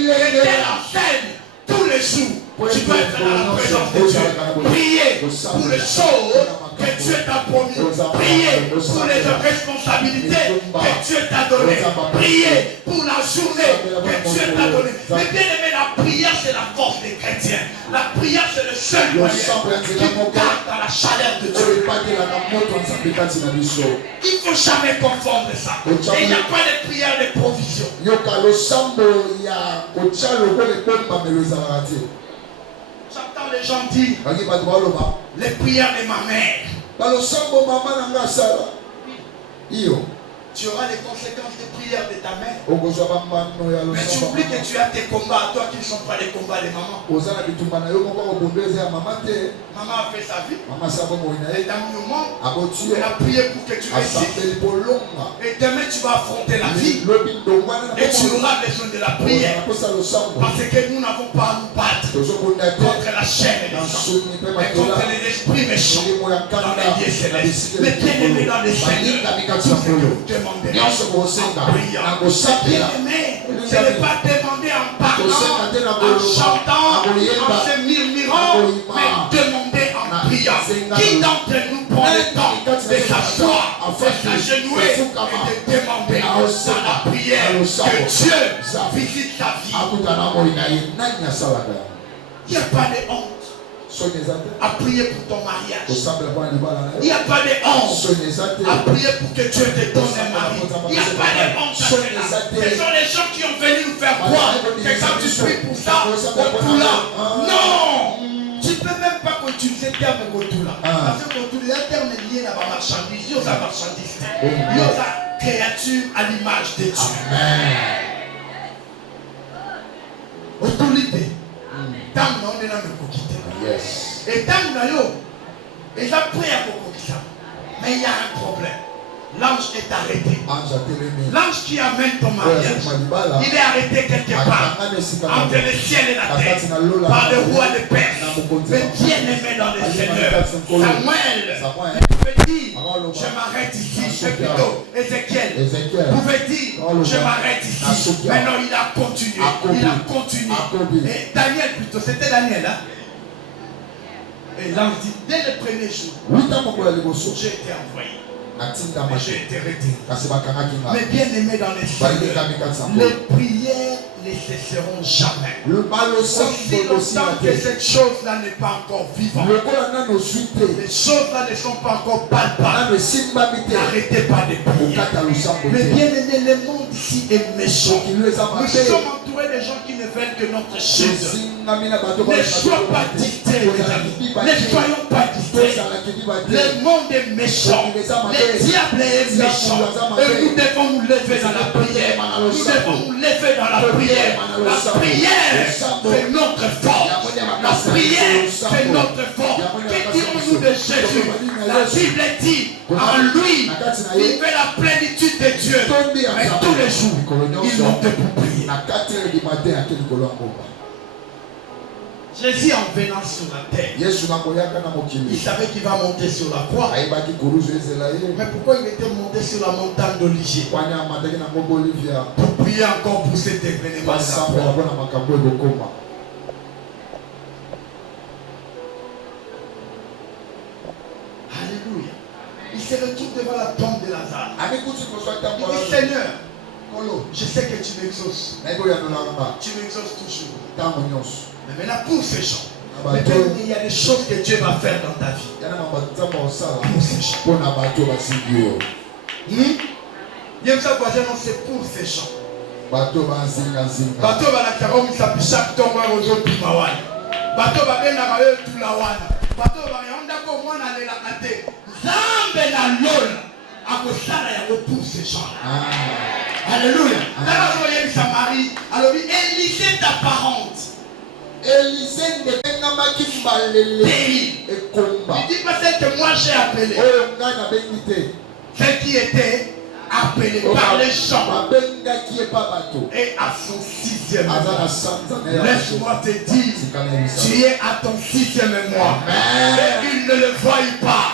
faire la scène tous les jours. Tu dois être dans la présence de Dieu. Prier pour les choses que Dieu t'a promis. Prier pour les responsabilités que Dieu t'a données. Prier pour la journée que Dieu t'a donnée. Mais bien aimé, la prière c'est la force des chrétiens. La prière c'est le seul moyen qui nous garde dans la chaleur de Dieu. Il ne faut jamais confondre ça. Et il n'y a pas de prière de provision. J'entends les gens dire les prières de ma mère. Tu auras les conséquences des prières de ta mère. Mais tu oublies que tu as tes combats, toi qui ne sont pas les combats de maman. Maman a fait sa vie. Elle t'a mis au monde. Elle a prié pour que tu réussisses. Et demain tu vas affronter la vie. Et tu auras besoin de la prière. Parce que nous n'avons pas à nous battre contre la chair et le sang, mais contre les esprits méchants dans les lieux célestes. Mais bien aimé dans les Seigneurs, tu peux demander en priant. Bien aimé, ce n'est pas demander en parlant, en chantant, en se murmurant, mais demander en priant. Qui d'entre nous prend le temps de s'asseoir, de s'agenouiller et de demander dans la prière que Dieu visite sa vie? Il n'y a pas de honte à prier pour ton mariage. Il n'y a pas de honte à prier pour que Dieu te donne un mari. Il n'y a pas de honte à cela. Ce sont les gens qui ont venu nous faire croire que quand tu pries pour ça, pour là. Non! Tu ne peux même pas utiliser le terme Kotula. Parce que Kotula, il y a un terme lié à la marchandise. Il y a la marchandise. Il y a la créature à l'image de Dieu. Autorité. Tant qu'on est dans le coquille. Et tant qu'on est prêt à coquiller. Mais il y a un problème. L'ange est arrêté. L'ange qui amène ton mariage, il est arrêté quelque part entre le ciel et la terre par le roi de Perse. Mais bien aimé dans le Seigneur, Samuel pouvait dire je m'arrête ici. C'est plutôt Ézéchiel pouvait dire je m'arrête ici. Mais non, il a continué. Il a continué. Et Daniel plutôt, c'était Daniel, hein? Et l'ange dit dès le premier jour, j'ai été envoyé. Mais j'ai été retiré. Mais bien aimé dans les Seigneurs, les prières ne cesseront jamais. Aussi longtemps que cette chose-là n'est pas encore vivante, les choses-là ne sont pas encore palpables, n'arrêtez pas de prier. Mais bien aimé, le monde ici est méchant. Nous sommes entourés de gens qui ne veulent que notre chute. Ne sois pas dicté, les amis. Ne soyons pas distraits. Le monde est méchant. Le diable est méchant. Et nous devons nous lever dans la prière. Nous devons nous lever dans la prière. La prière, c'est notre force. La prière, c'est notre force. Que dirons-nous de Jésus? La Bible dit, en lui, il fait la plénitude de Dieu. Mais tous les jours, il monte pour prier. Jésus en venant sur la terre, il savait qu'il va monter sur la croix. Mais pourquoi il était monté sur la montagne d'Olivier? Pour prier encore pour cet événement. Alléluia. Il se retrouve devant la tombe de Lazare. Il dit, Seigneur, je sais que tu m'exauces. Tu m'exauces toujours. Mais maintenant, pour ces gens, il y a des choses que Dieu va faire dans ta vie. Pour ces gens. Il ça voisin, non, c'est pour ces gens. Bateau va la carotte, chaque tombe aux autres pimawan. Bateau va bien la maille tout la wana. Bateau va rien d'accord moi na la kate. Zambe na lola. Akosala ya pour ces gens. Alléluia. D'abord voyez sa Marie. Alors Élisée ta parente. Élisée ne benga kimbalele et combat. Il dit pas celle que moi j'ai appelée. Celle qui était appelé par les gens et à son 6e mois. Laisse-moi te dire, tu es à ton 6e mois. Et il ne le voit pas.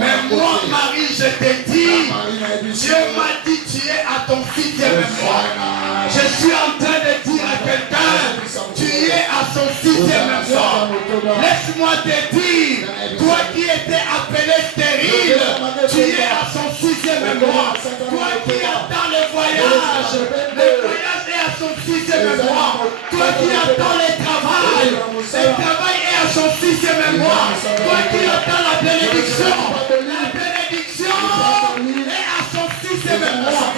Mais moi, Marie, je te dis, Dieu m'a dit, tu es à ton 6e mois. Je suis en train de dire à quelqu'un, tu es à son 6e mois. Laisse-moi te dire, toi qui étais appelé stérile, tu es à son 6e mois. Toi qui attends le voyage est à son 6e mois. Toi qui attends le travail est à son 6e mois. Toi qui attends la bénédiction est à son 6e mois.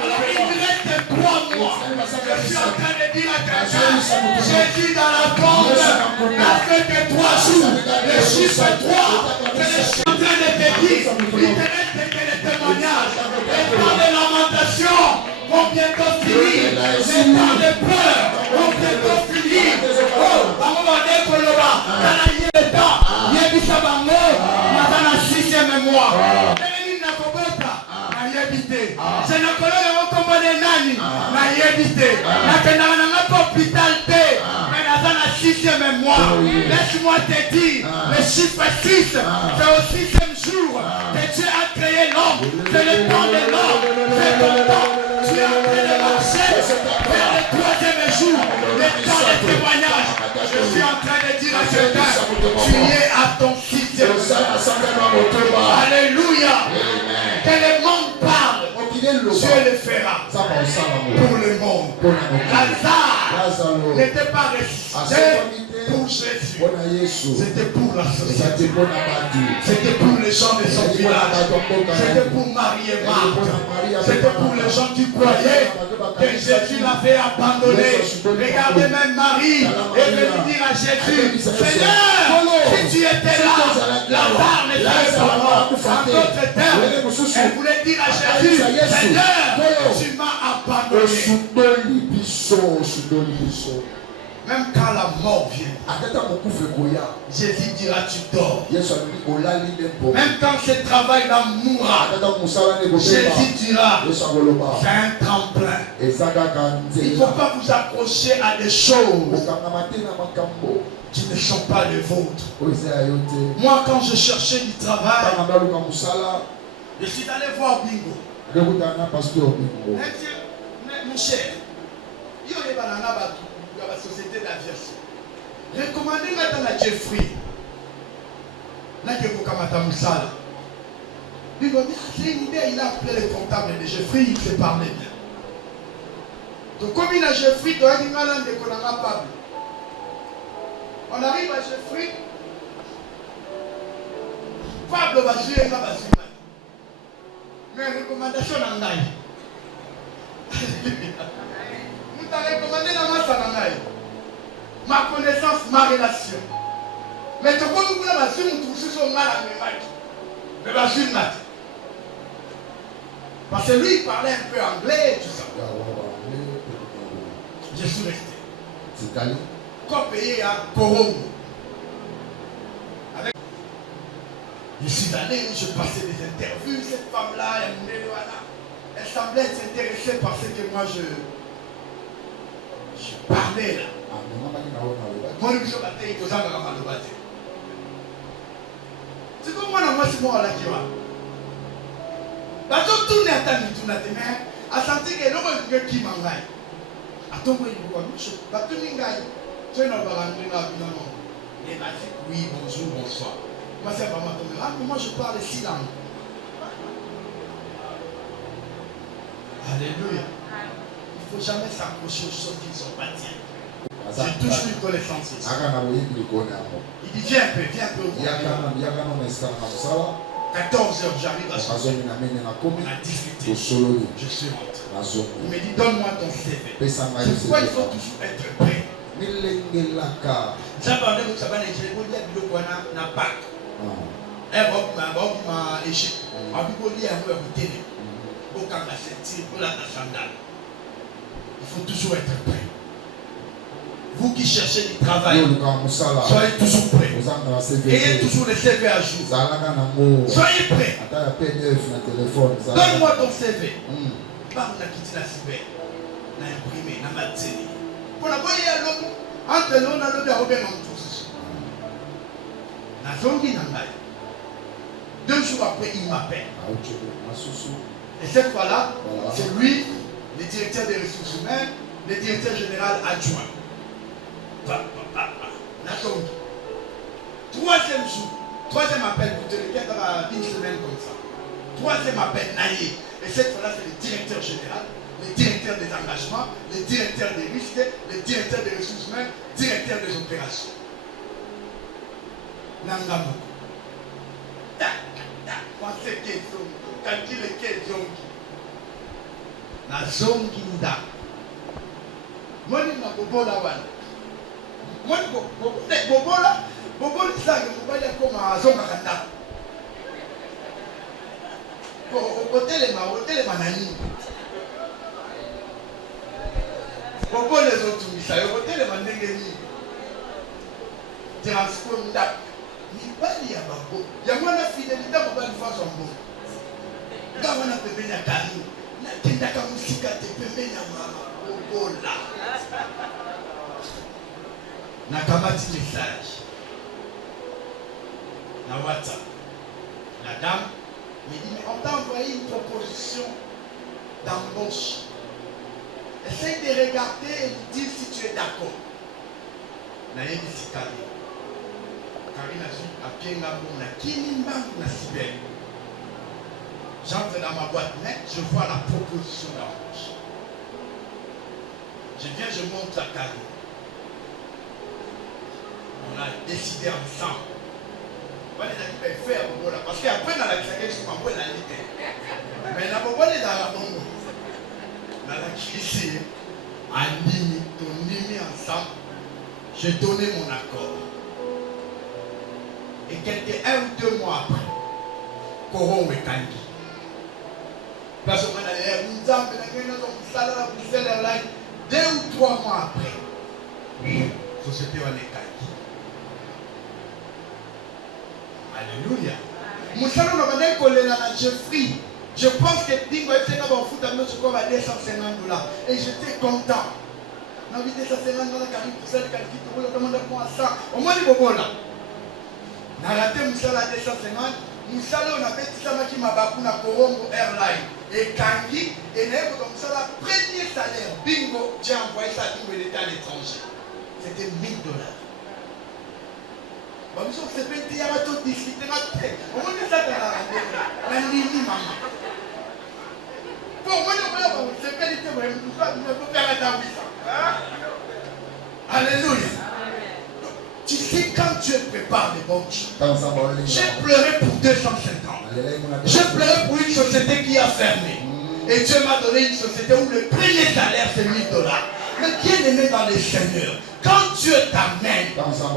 Alors il reste 3 mois. Je suis en train de dire à quelqu'un, Jésus dans la tombe n'a fait que 3 jours. Le chiffre 3, je suis en train de te dire, il te reste que les témoignages. Les temps de lamentation vont bientôt finir. Les temps de peur vont bientôt finir. Oh, à un moment donné, dans le temps, il y a du sabango, dans le 6e mois. Je ne connais pas comment les nani n'a évité. Mais dans l'hôpital, mais dans le 6e mois, laisse-moi te dire, le chiffre 6, c'est au 6e jour que Dieu a créé l'homme. C'est le temps de l'homme. C'est ton temps. Tu es en train de marcher vers le 3e jour, le temps de témoignage. Je suis en train de dire à quelqu'un, tu es à ton 6e jour. Alléluia. Que le monde parle. Dieu le fera pour le monde. Lazare n'était pas ressuscité pour Jésus. C'était pour la société. C'était pour les gens de son village. C'était pour Marie et Marthe. C'était pour les gens qui croyaient que Jésus l'avait abandonné. Regardez même Marie est venue dire à Jésus, Seigneur, si tu étais là, Lazare ne serait pas mort. En d'autres termes, elle voulait dire à Jésus, Seigneur, tu m'as abandonné. Même quand la mort vient, Jésus dira tu dors. Même quand ce travail-là mourra, Jésus dira c'est un tremplin. Il ne faut pas vous accrocher à des choses qui ne sont pas les vôtres. Moi, quand je cherchais du travail, je suis allé voir Bingo. Mon cher, il y a la société d'aviation. Recommandez-moi dans la Jeffrey. Là, je vous kamata Moussala. Il m'a dit, c'est une idée, il a appelé le comptable de Jeffrey, il se parlait bien. Donc, comme il a Jeffrey, on arrive à Jeffrey. Pablo va jouer là, va jouer. Mais recommandation en Naï. Nous t'avons recommandé la masse en Naï. Ma connaissance, ma relation. Mais tu vois, nous voulons la suite, nous trouvons mal à mes mais la suite, parce que lui, il parlait un peu anglais et tout ça. Je suis resté. Comme payé à Korongo. Je suis allé, je passais des interviews, cette femme-là, elle semblait être intéressée par ce que moi je parler là. Moi, je suis battu, je suis battu. C'est comme moi, moi, c'est moi là qui va. Bateau tourne à ta nuit, tourne à tes mains, à sentir que l'homme qui m'engaille. À ton point de vue, bateau m'engaille. Tu es dans le barangay là, finalement. Et vas-y, oui, bonjour, bonsoir. Moi, c'est pas moi, moi, je parle ici là. Alléluia. Il ne faut jamais s'accrocher aux choses qui ne sont pas tiennes. J'ai toujours une connaissance ici. Il dit viens un peu, viens un peu. 14h, j'arrive à ce moment. On a discuté. Je suis rentré. Il me dit donne-moi ton CV. C'est pourquoi il faut toujours être prêt. Ça va vous savez, je vais dire que vous n'a pas. Échec. Il faut toujours être prêt. Vous qui cherchez du travail, soyez toujours prêts. Ayez toujours le CV à jour. Soyez prêts. Donne-moi ton CV. Pas on a quitté la cyber. On a imprimé, on a matériel. Pour la voyer à l'homme, entre l'homme et l'autre, on a tous. On a zongi nangai. 2 jours après, il m'appelle. Et cette fois-là, c'est lui, le directeur des ressources humaines, le directeur général adjoint. Troisième jour, troisième appel, pour te le dire dans une semaine comme ça. Troisième appel, naïe. Et cette fois-là, c'est le directeur général, le directeur des engagements, le directeur des risques, le directeur des ressources humaines, le directeur des opérations. Nangamo. Pensez qu'il est zongi. Calculez qu'il est zongi. Na zongi nda. Moi, je ne peux pas la moi, Bobola, ça, je ne peux pas comme à Zonga. Hôtel et Manani. Bobo les autres, ça y est, hôtel et Manani. Transforme. Ni pas y a Babo. Il y a moins de fidélité pour faire une façon bon. Quand on a payé la carrière, on a dit que la musique a été payée à Bobola. Nakamati message na WhatsApp. La dame me dit mais on t'a envoyé une proposition d'embauche. Essaye de regarder et de dire si tu es d'accord. Naye dit Karine. Karine a dit à Piengabo na Kinimbangu na Sibel. J'entre dans ma boîte mail, je vois la proposition d'embauche. Je viens, je montre à Karine. On a décidé ensemble. On va faire parce qu'après, dans la crise, je m'envoie la ligue. Mais la bonne est dans la bombe. Dans la crise, Animi, Tonimi ensemble, j'ai donné mon accord. Et quelques 1 ou 2 mois après, Koron et Kangi. Parce qu'on a dit, vous avez 2 ou 3 mois après, société on est Kangi. Alléluia. Moussalo n'a pas collé à Jeffrey. Je pense que Dingo était là au foot à notre corps à $250. Et j'étais content. On a vu $250 car il poussait le calcul, tout le monde a ça. Au moins, il faut là. On a raté Moussalo à 250. Moussalo, on a fait ça qui m'a battu na Korongo Airline. Et Kangi, et comme ça, la premier salaire, bingo, j'ai envoyé ça à Dingo, il était à l'étranger. C'était $1000. C'est pas un théâtre discuté. On va dire ça dans la ligne, maman. Pour moi, c'est pas du tout. Je peux faire un alléluia. Tu sais, quand Dieu prépare des bonnes choses, j'ai pleuré pour 250. J'ai pleuré pour une société qui a fermé. Et Dieu m'a donné une société où le premier salaire c'est $1000. Mais bien aimé dans le Seigneur, quand Dieu t'amène,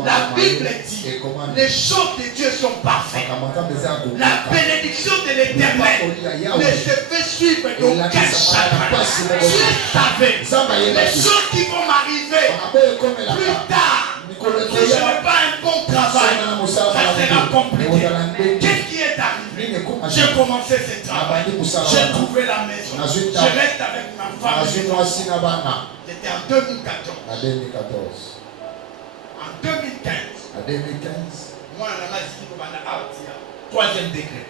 la Bible dit, les choses de Dieu sont parfaites. La bénédiction de l'Éternel ne se fait suivre d'aucun chagrin. Dieu savait les choses qui vont m'arriver plus tard. Si je n'ai pas un bon travail, ça sera compliqué. Qu'est-ce qui est arrivé? J'ai commencé ce travail. travail. J'ai trouvé la maison. Je reste avec ma femme. C'était en 2014. En 2015. Moi, on a dit que troisième degré.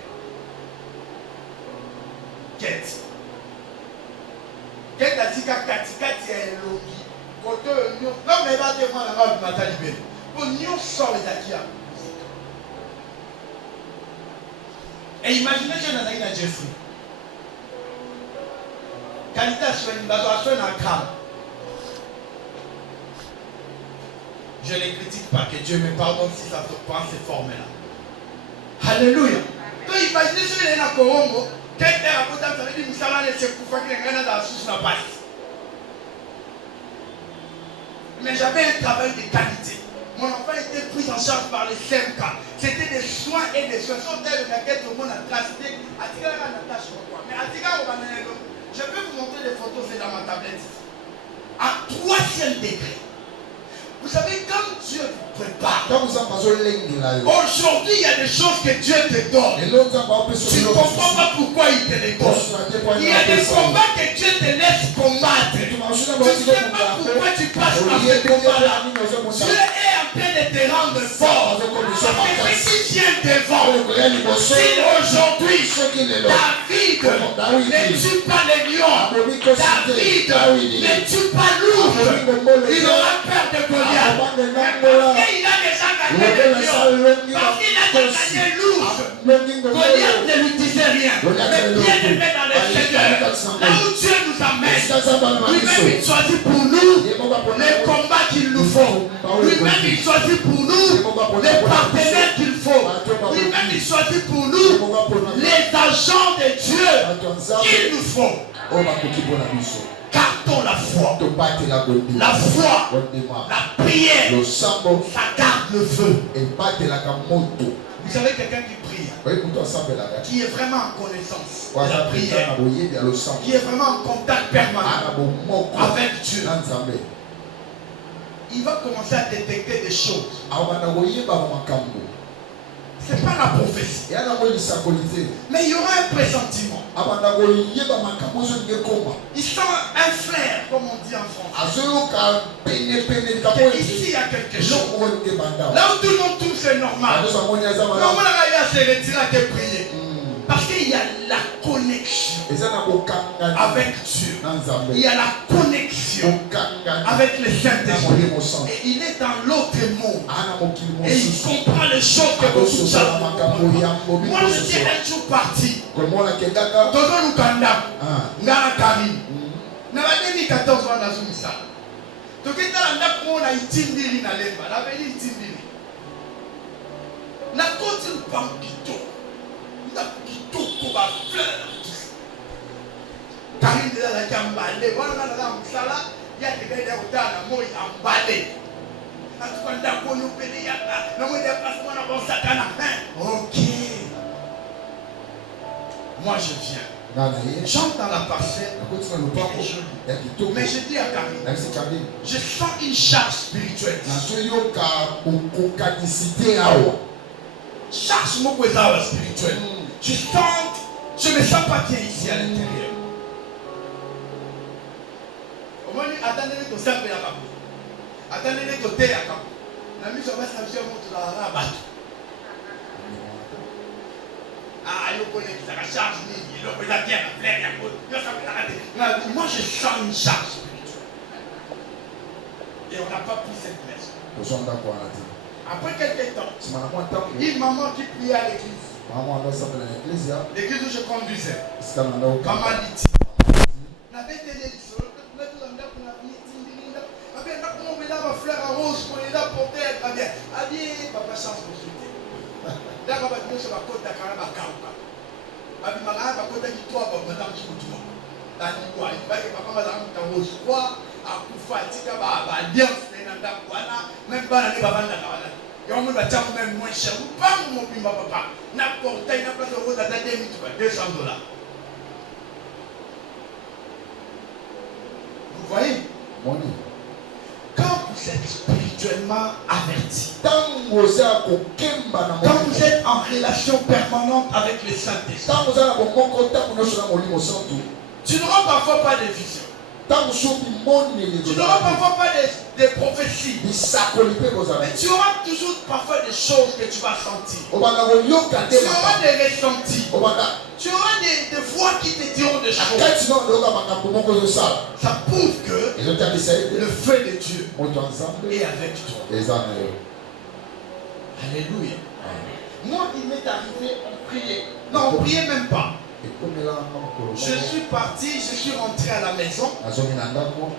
Quête a dit qu'à Katikati est longi. Côté Nyon. Non, mais va te voir la robe de Nathalie Bell. Pour Nyon sort les acquis. Et imaginez que je n'ai pas Jeffrey. Qualité à soigner, il va soigner un crâne. Je ne les critique pas, que Dieu me pardonne si ça se prend ces formes-là. Alléluia. Donc imaginez si vous êtes dans Congo, quelqu'un a peut-être ça veut dire que vous allez se couper qu'il y a dans la source de la passe. Mais j'avais un travail de qualité. Mon enfant était pris en charge par les CMK. C'était des soins et des soins. Sur tel que tout le monde a tracé. Mais je peux vous montrer des photos, c'est dans ma tablette. À 3e degré. Vous savez, quand Dieu vous prépare, aujourd'hui il y a des choses que Dieu te donne. Tu ne comprends pas pourquoi il te les donne. Il y a des combats que Dieu te laisse combattre. Tu ne sais pas pourquoi tu passes par ce combat-là. Dieu est en train de te rendre fort. Parce que si tu viens devant, si aujourd'hui David ne tue pas les lions, David ne tue pas l'ours, il aura peur de Goliath. Parce qu'il a déjà gagné les lions, parce qu'il a déjà gagné l'ours, Goliath ne lui disait rien. Mais bien aimé dans le Seigneur, là où Dieu nous amène, lui-même il choisit pour nous les combats qu'il nous faut. Lui-même il choisit pour nous les partenaires qu'il faut. Lui-même il choisit pour nous les agents de Dieu qu'il nous faut. Gardons la foi. La foi, la prière, ça garde le feu. Vous savez quelqu'un qui prie, qui est vraiment en connaissance de la prière, qui est vraiment en contact permanent avec Dieu, il va commencer à détecter des choses. Ce n'est pas la prophétie. Mais il y aura un pressentiment. Il sent un flair, comme on dit en français. Ici, il y a quelque chose. Là où tout le monde trouve c'est normal. Comment il a se retirer à te prier? Parce qu'il y a la connexion avec Dieu. Il y a la connexion avec le Saint-Esprit. Et il est dans l'autre monde. Et il comprend les choses que beaucoup de gens ne comprennent pas. Moi, je suis un jour parti. Toto Lukanda, Ngara Karim. Dans 2014, on a zoomé ça. Donc, il y a un itindiri na lemba. La veni itindiri. Na côté du Pampito. Na kitoko ba fleur. Karim de la Kambale. Voilà, on a la Moussala. Il y a des gars qui ont été à la Moïse emballé. Ok. Moi je viens. J'entre dans la parcelle. Mais je dis à Karim, je sens une charge spirituelle. Charge spirituelle. Je ne me sens pas bien ici à l'intérieur. Au moins, attendez que ça fait la babou. Attendez les côtés à Kapo. La mise en place de la rabat. Ah, il connaît que ça la charge, il a la terre, la fleur, moi je sens une charge spirituelle. Et on n'a pas pris cette messe. Après quelques temps, une maman qui priait à l'église. L'église où je conduisais. Maman dit. Fleur à rose pour les là porter très bien. Habillé, papa chance pour souhaiter. Là, papa dit sur la côte d'Akara Bakauka. Abi Mara, la côte d'Akitoa, madame Choutoua. Dans le bois, il va que papa va dans le rose roi, à Koufa, Tika, alliance, même pas l'année avant la. Et on me va dire même moins cher. Pas mon pimba papa. N'importe quelle place de rose à 200 $. Vous voyez? Quand vous êtes spirituellement averti, quand vous êtes en relation permanente avec le Saint-Esprit, tu n'auras parfois pas de vision. Tu n'auras parfois pas des prophéties. Mais tu auras toujours parfois des choses que tu vas sentir. Tu auras des ressentis. Tu auras des voix qui te diront des choses. Ça prouve que le feu de Dieu est avec toi. Alléluia. Moi, il m'est arrivé, on priait. Non, on priait même pas. Je suis parti, je suis rentré à la maison.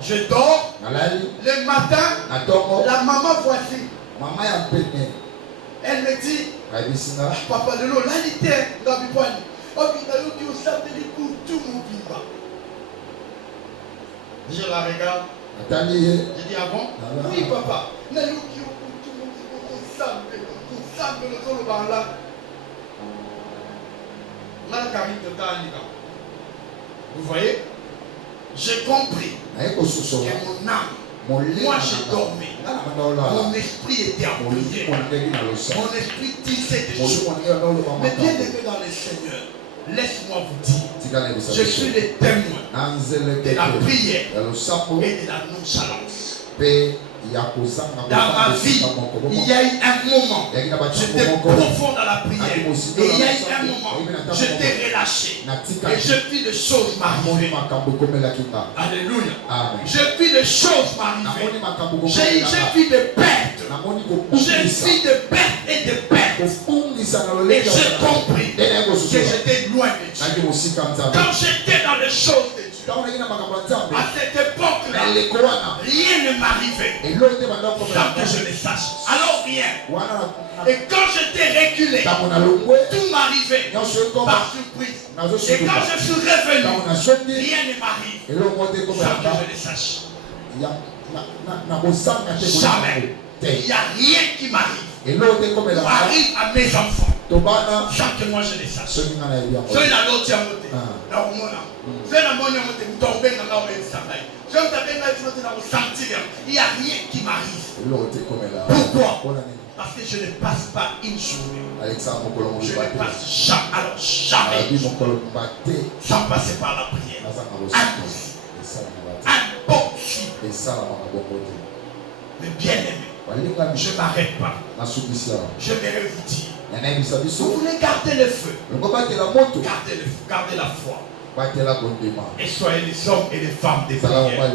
Je dors. Le matin, la maman voisine, elle me dit, papa de l'eau, là il était dans le point. Je la regarde. Je dis, ah bon? Oui, papa. Vous voyez, j'ai compris que mon âme, moi je dormais, mon esprit était en prière, mon esprit disait des choses. Mais bien aimé dans le Seigneur, laisse-moi vous dire, je suis le témoin de la prière et de la nonchalance. Dans ma vie, il y a eu un moment, j'étais profond dans la prière. Et il y a eu un moment, j'étais relâché. Et je vis des choses m'arriver. Alléluia. Je vis des choses m'arriver. J'ai vu des pertes. J'ai vu des pertes et des pertes. Et j'ai compris que j'étais loin de Dieu. Quand j'étais dans les choses de Dieu, à cette époque-là, rien ne m'arrivait sans que je le sache. Alors rien. Et quand j'étais reculé, tout m'arrivait par surprise. Et quand je suis revenu, rien ne m'arrive sans que je le sache. Jamais. Il n'y a rien qui m'arrive. Ou arrive à mes enfants sans que moi je le sache. Il n'y a rien qui m'arrive. Pourquoi? Parce que je ne passe pas une journée. Je ne passe jamais, alors jamais sans passer par la prière. Impossible. Impossible. Mais bien aimé, je ne m'arrête pas. Je vais vous dire. Vous voulez garder le feu. Gardez le feu, gardez la foi. Et soyez les hommes et les femmes des prières.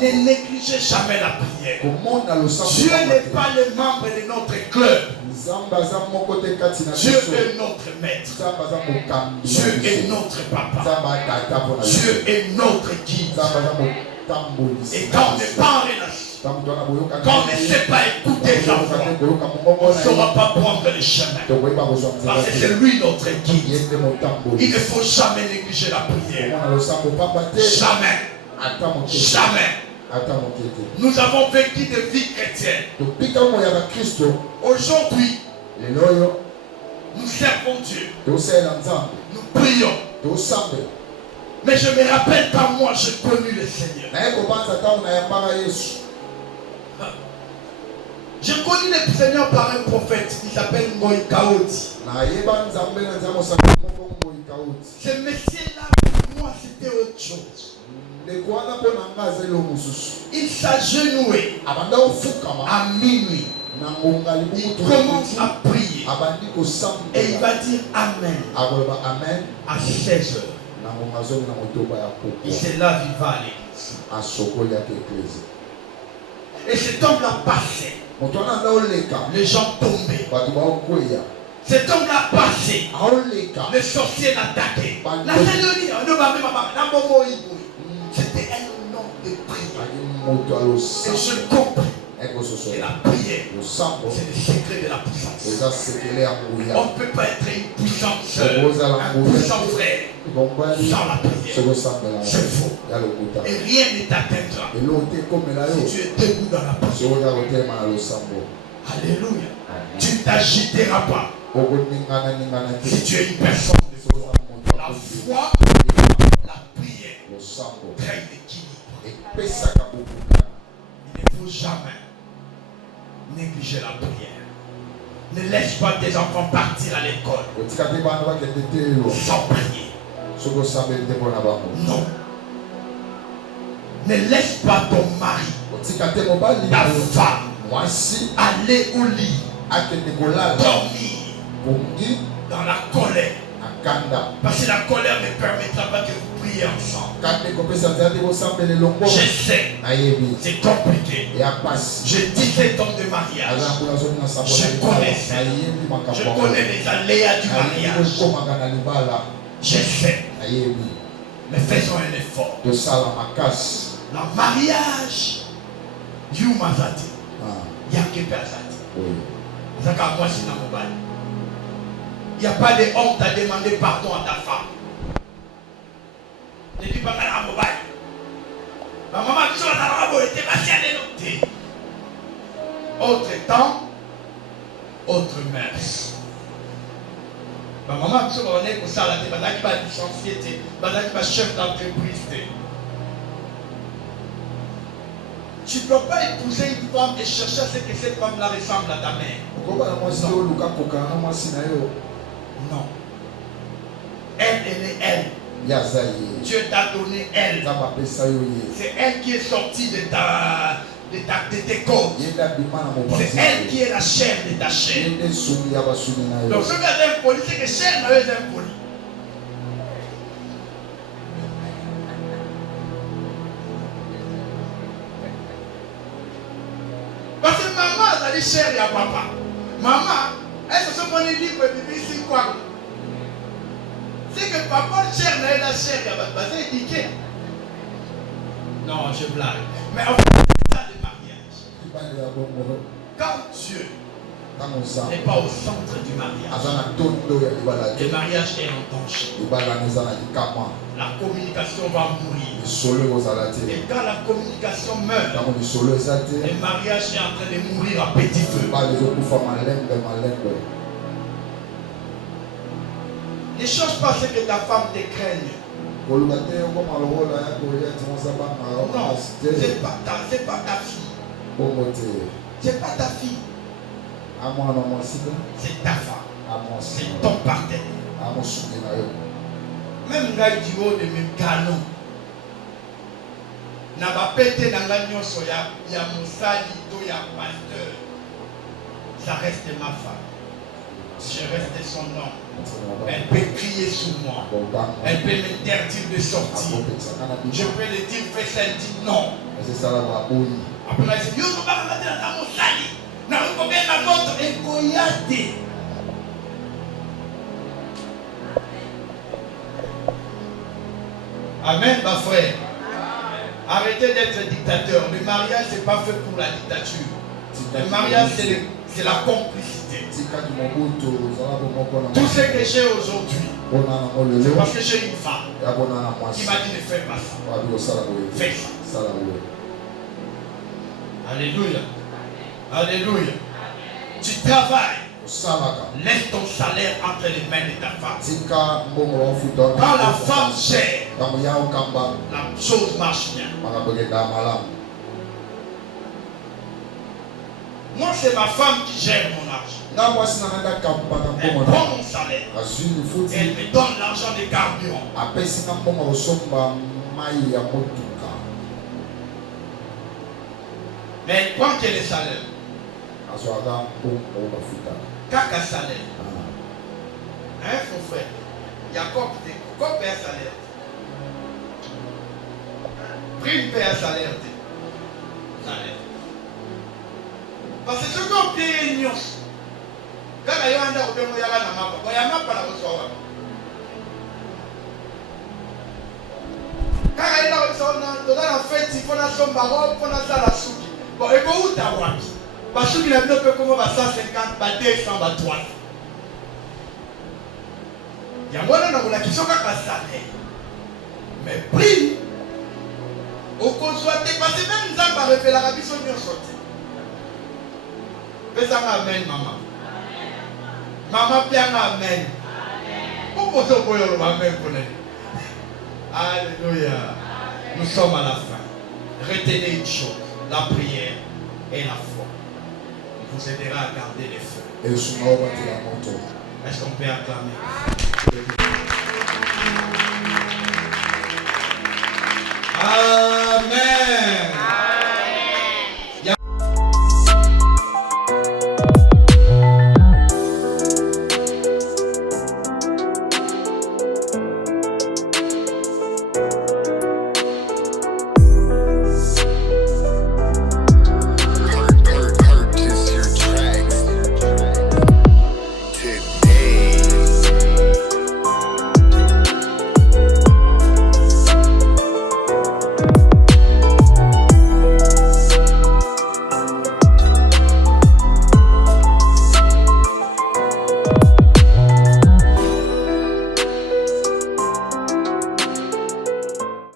Ne négligez jamais la prière. Dieu n'est pas le membre de notre club. Dieu est notre maître. Dieu est notre papa. Dieu est notre guide. Et quand on n'est pas en relation, quand on ne sait pas écouter sa voix, on ne saura pas prendre le chemin. Parce que c'est lui notre guide. Il ne faut jamais négliger la prière. Jamais. Jamais. Nous avons vécu de vie chrétienne. Aujourd'hui, nous servons Dieu. Nous prions. Mais je me rappelle quand moi j'ai connu le Seigneur. J'ai connu le Seigneur par un prophète qui s'appelle Moïse Kaoti. Ce monsieur-là, pour moi, c'était autre chose. Il s'agenouille à minuit. Il commence à prier. Et il va dire Amen à 16 heures. Et c'est là qu'il va à l'église. Et cet homme-là passait. Les gens tombaient. Cet homme-là passé. Les sorciers l'attaquaient. C'était un nom de prière. Et je comprends. Et la prière, c'est le secret de la puissance. On ne peut pas être une puissante soeur, un puissant frère sans la prière. C'est faux. Et rien ne t'atteindra si tu es debout dans la prière. Alléluia. Tu ne t'agiteras pas si tu es une personne de foi. La foi, la prière traîne l'équilibre. Il ne faut jamais négliger la prière. Ne laisse pas tes enfants partir à l'école sans prier. Non. Ne laisse pas ton mari, ta femme, aller au lit, dormir dans la colère. Parce que la colère ne permettra pas que vous priez ensemble. Je sais, c'est compliqué. Je 17 ans de mariage. Je connais les aléas du mariage. Je sais. Mais faisons un effort. Le mariage, you mazati. Yake persati. Zaka moi si na mobile. Il n'y a pas de honte à demander pardon à ta femme. Ne dis pas à mobile. Ma maman dit sur la rabo était passée à l'énoncé. Autre temps, autre mœurs. Ma maman dit sur la rabo ça là, tu vas licencier, tu vas chef d'entreprise. Tu ne peux pas épouser une femme et chercher à ce que cette femme-là ressemble à ta mère. Non. Elle est elle. Dieu t'a donné elle. C'est elle qui est sortie de tes côtes. C'est elle qui est la chair de ta chair. Donc ce que tu es impoli, c'est que chair n'est pas impoli. Parce que maman a dit chair à papa. Maman, elle se sont dit livre de ici quoi. C'est que papa chair n'a la chair à papa. C'est éduqué. Non, je blague. Mais en fait, c'est ça le mariage. Quand Dieu n'est pas au centre du mariage, le mariage est en danger. La communication va mourir. Et quand la communication meurt, le mariage est en train de mourir à petit feu. Ne cherche pas ce que ta femme te craigne. Non, c'est pas ta fille. C'est pas ta fille. C'est ta femme. C'est ton partenaire. Même là, du haut de mes canons. N'a pas pété dans la nyonso, il y a Moussali, il y a pasteur. Ça reste ma femme. Je reste son nom. Elle peut crier sur moi. Elle peut m'interdire de sortir. Je peux le dire, fais ça, elle dit non. Après, elle dit, yo, je vais regarder dans Moussali. N'a pas combien la montre et Goyate. Amen, ma frère. Arrêtez d'être dictateur. Le mariage, ce n'est pas fait pour la dictature. Le mariage, c'est la complicité. Tout ce que j'ai aujourd'hui, c'est parce que j'ai une femme qui m'a dit ne fais pas ça. Fais ça. Alléluia. Alléluia. Tu travailles. Laisse ton salaire entre les mains de ta femme. Quand la femme gère, la chose marche bien. Moi, c'est ma femme qui gère mon argent. Elle prend mon salaire. Elle me donne l'argent de carburant. Mais elle prend quel est le salaire? Kaka salaire. Hein, mon frère? Jacob paie un salaire. Prime paie un salaire. Parce que ce qu'on paye, nous. Quand il y a un peu de temps, il y a un peu de temps. Quand il y a un peu de temps, il faut la somme baroque, il faut la salle à souki. Bon, et où tu as vu? Parce qu'il a un peu comme 150, 200, 300. Il y a un qui sont à salaire. Mais prix, au consoité, parce que même nous avons fait la rabie, sont bien sortis. Fais ça, amen, maman. Maman, bien, amen. Pourquoi vous avez amen pour nous? Alléluia. Nous sommes à la fin. Retenez une chose, la prière. et la foi. Il vous aidera à garder les feux. Est-ce qu'on peut acclamer?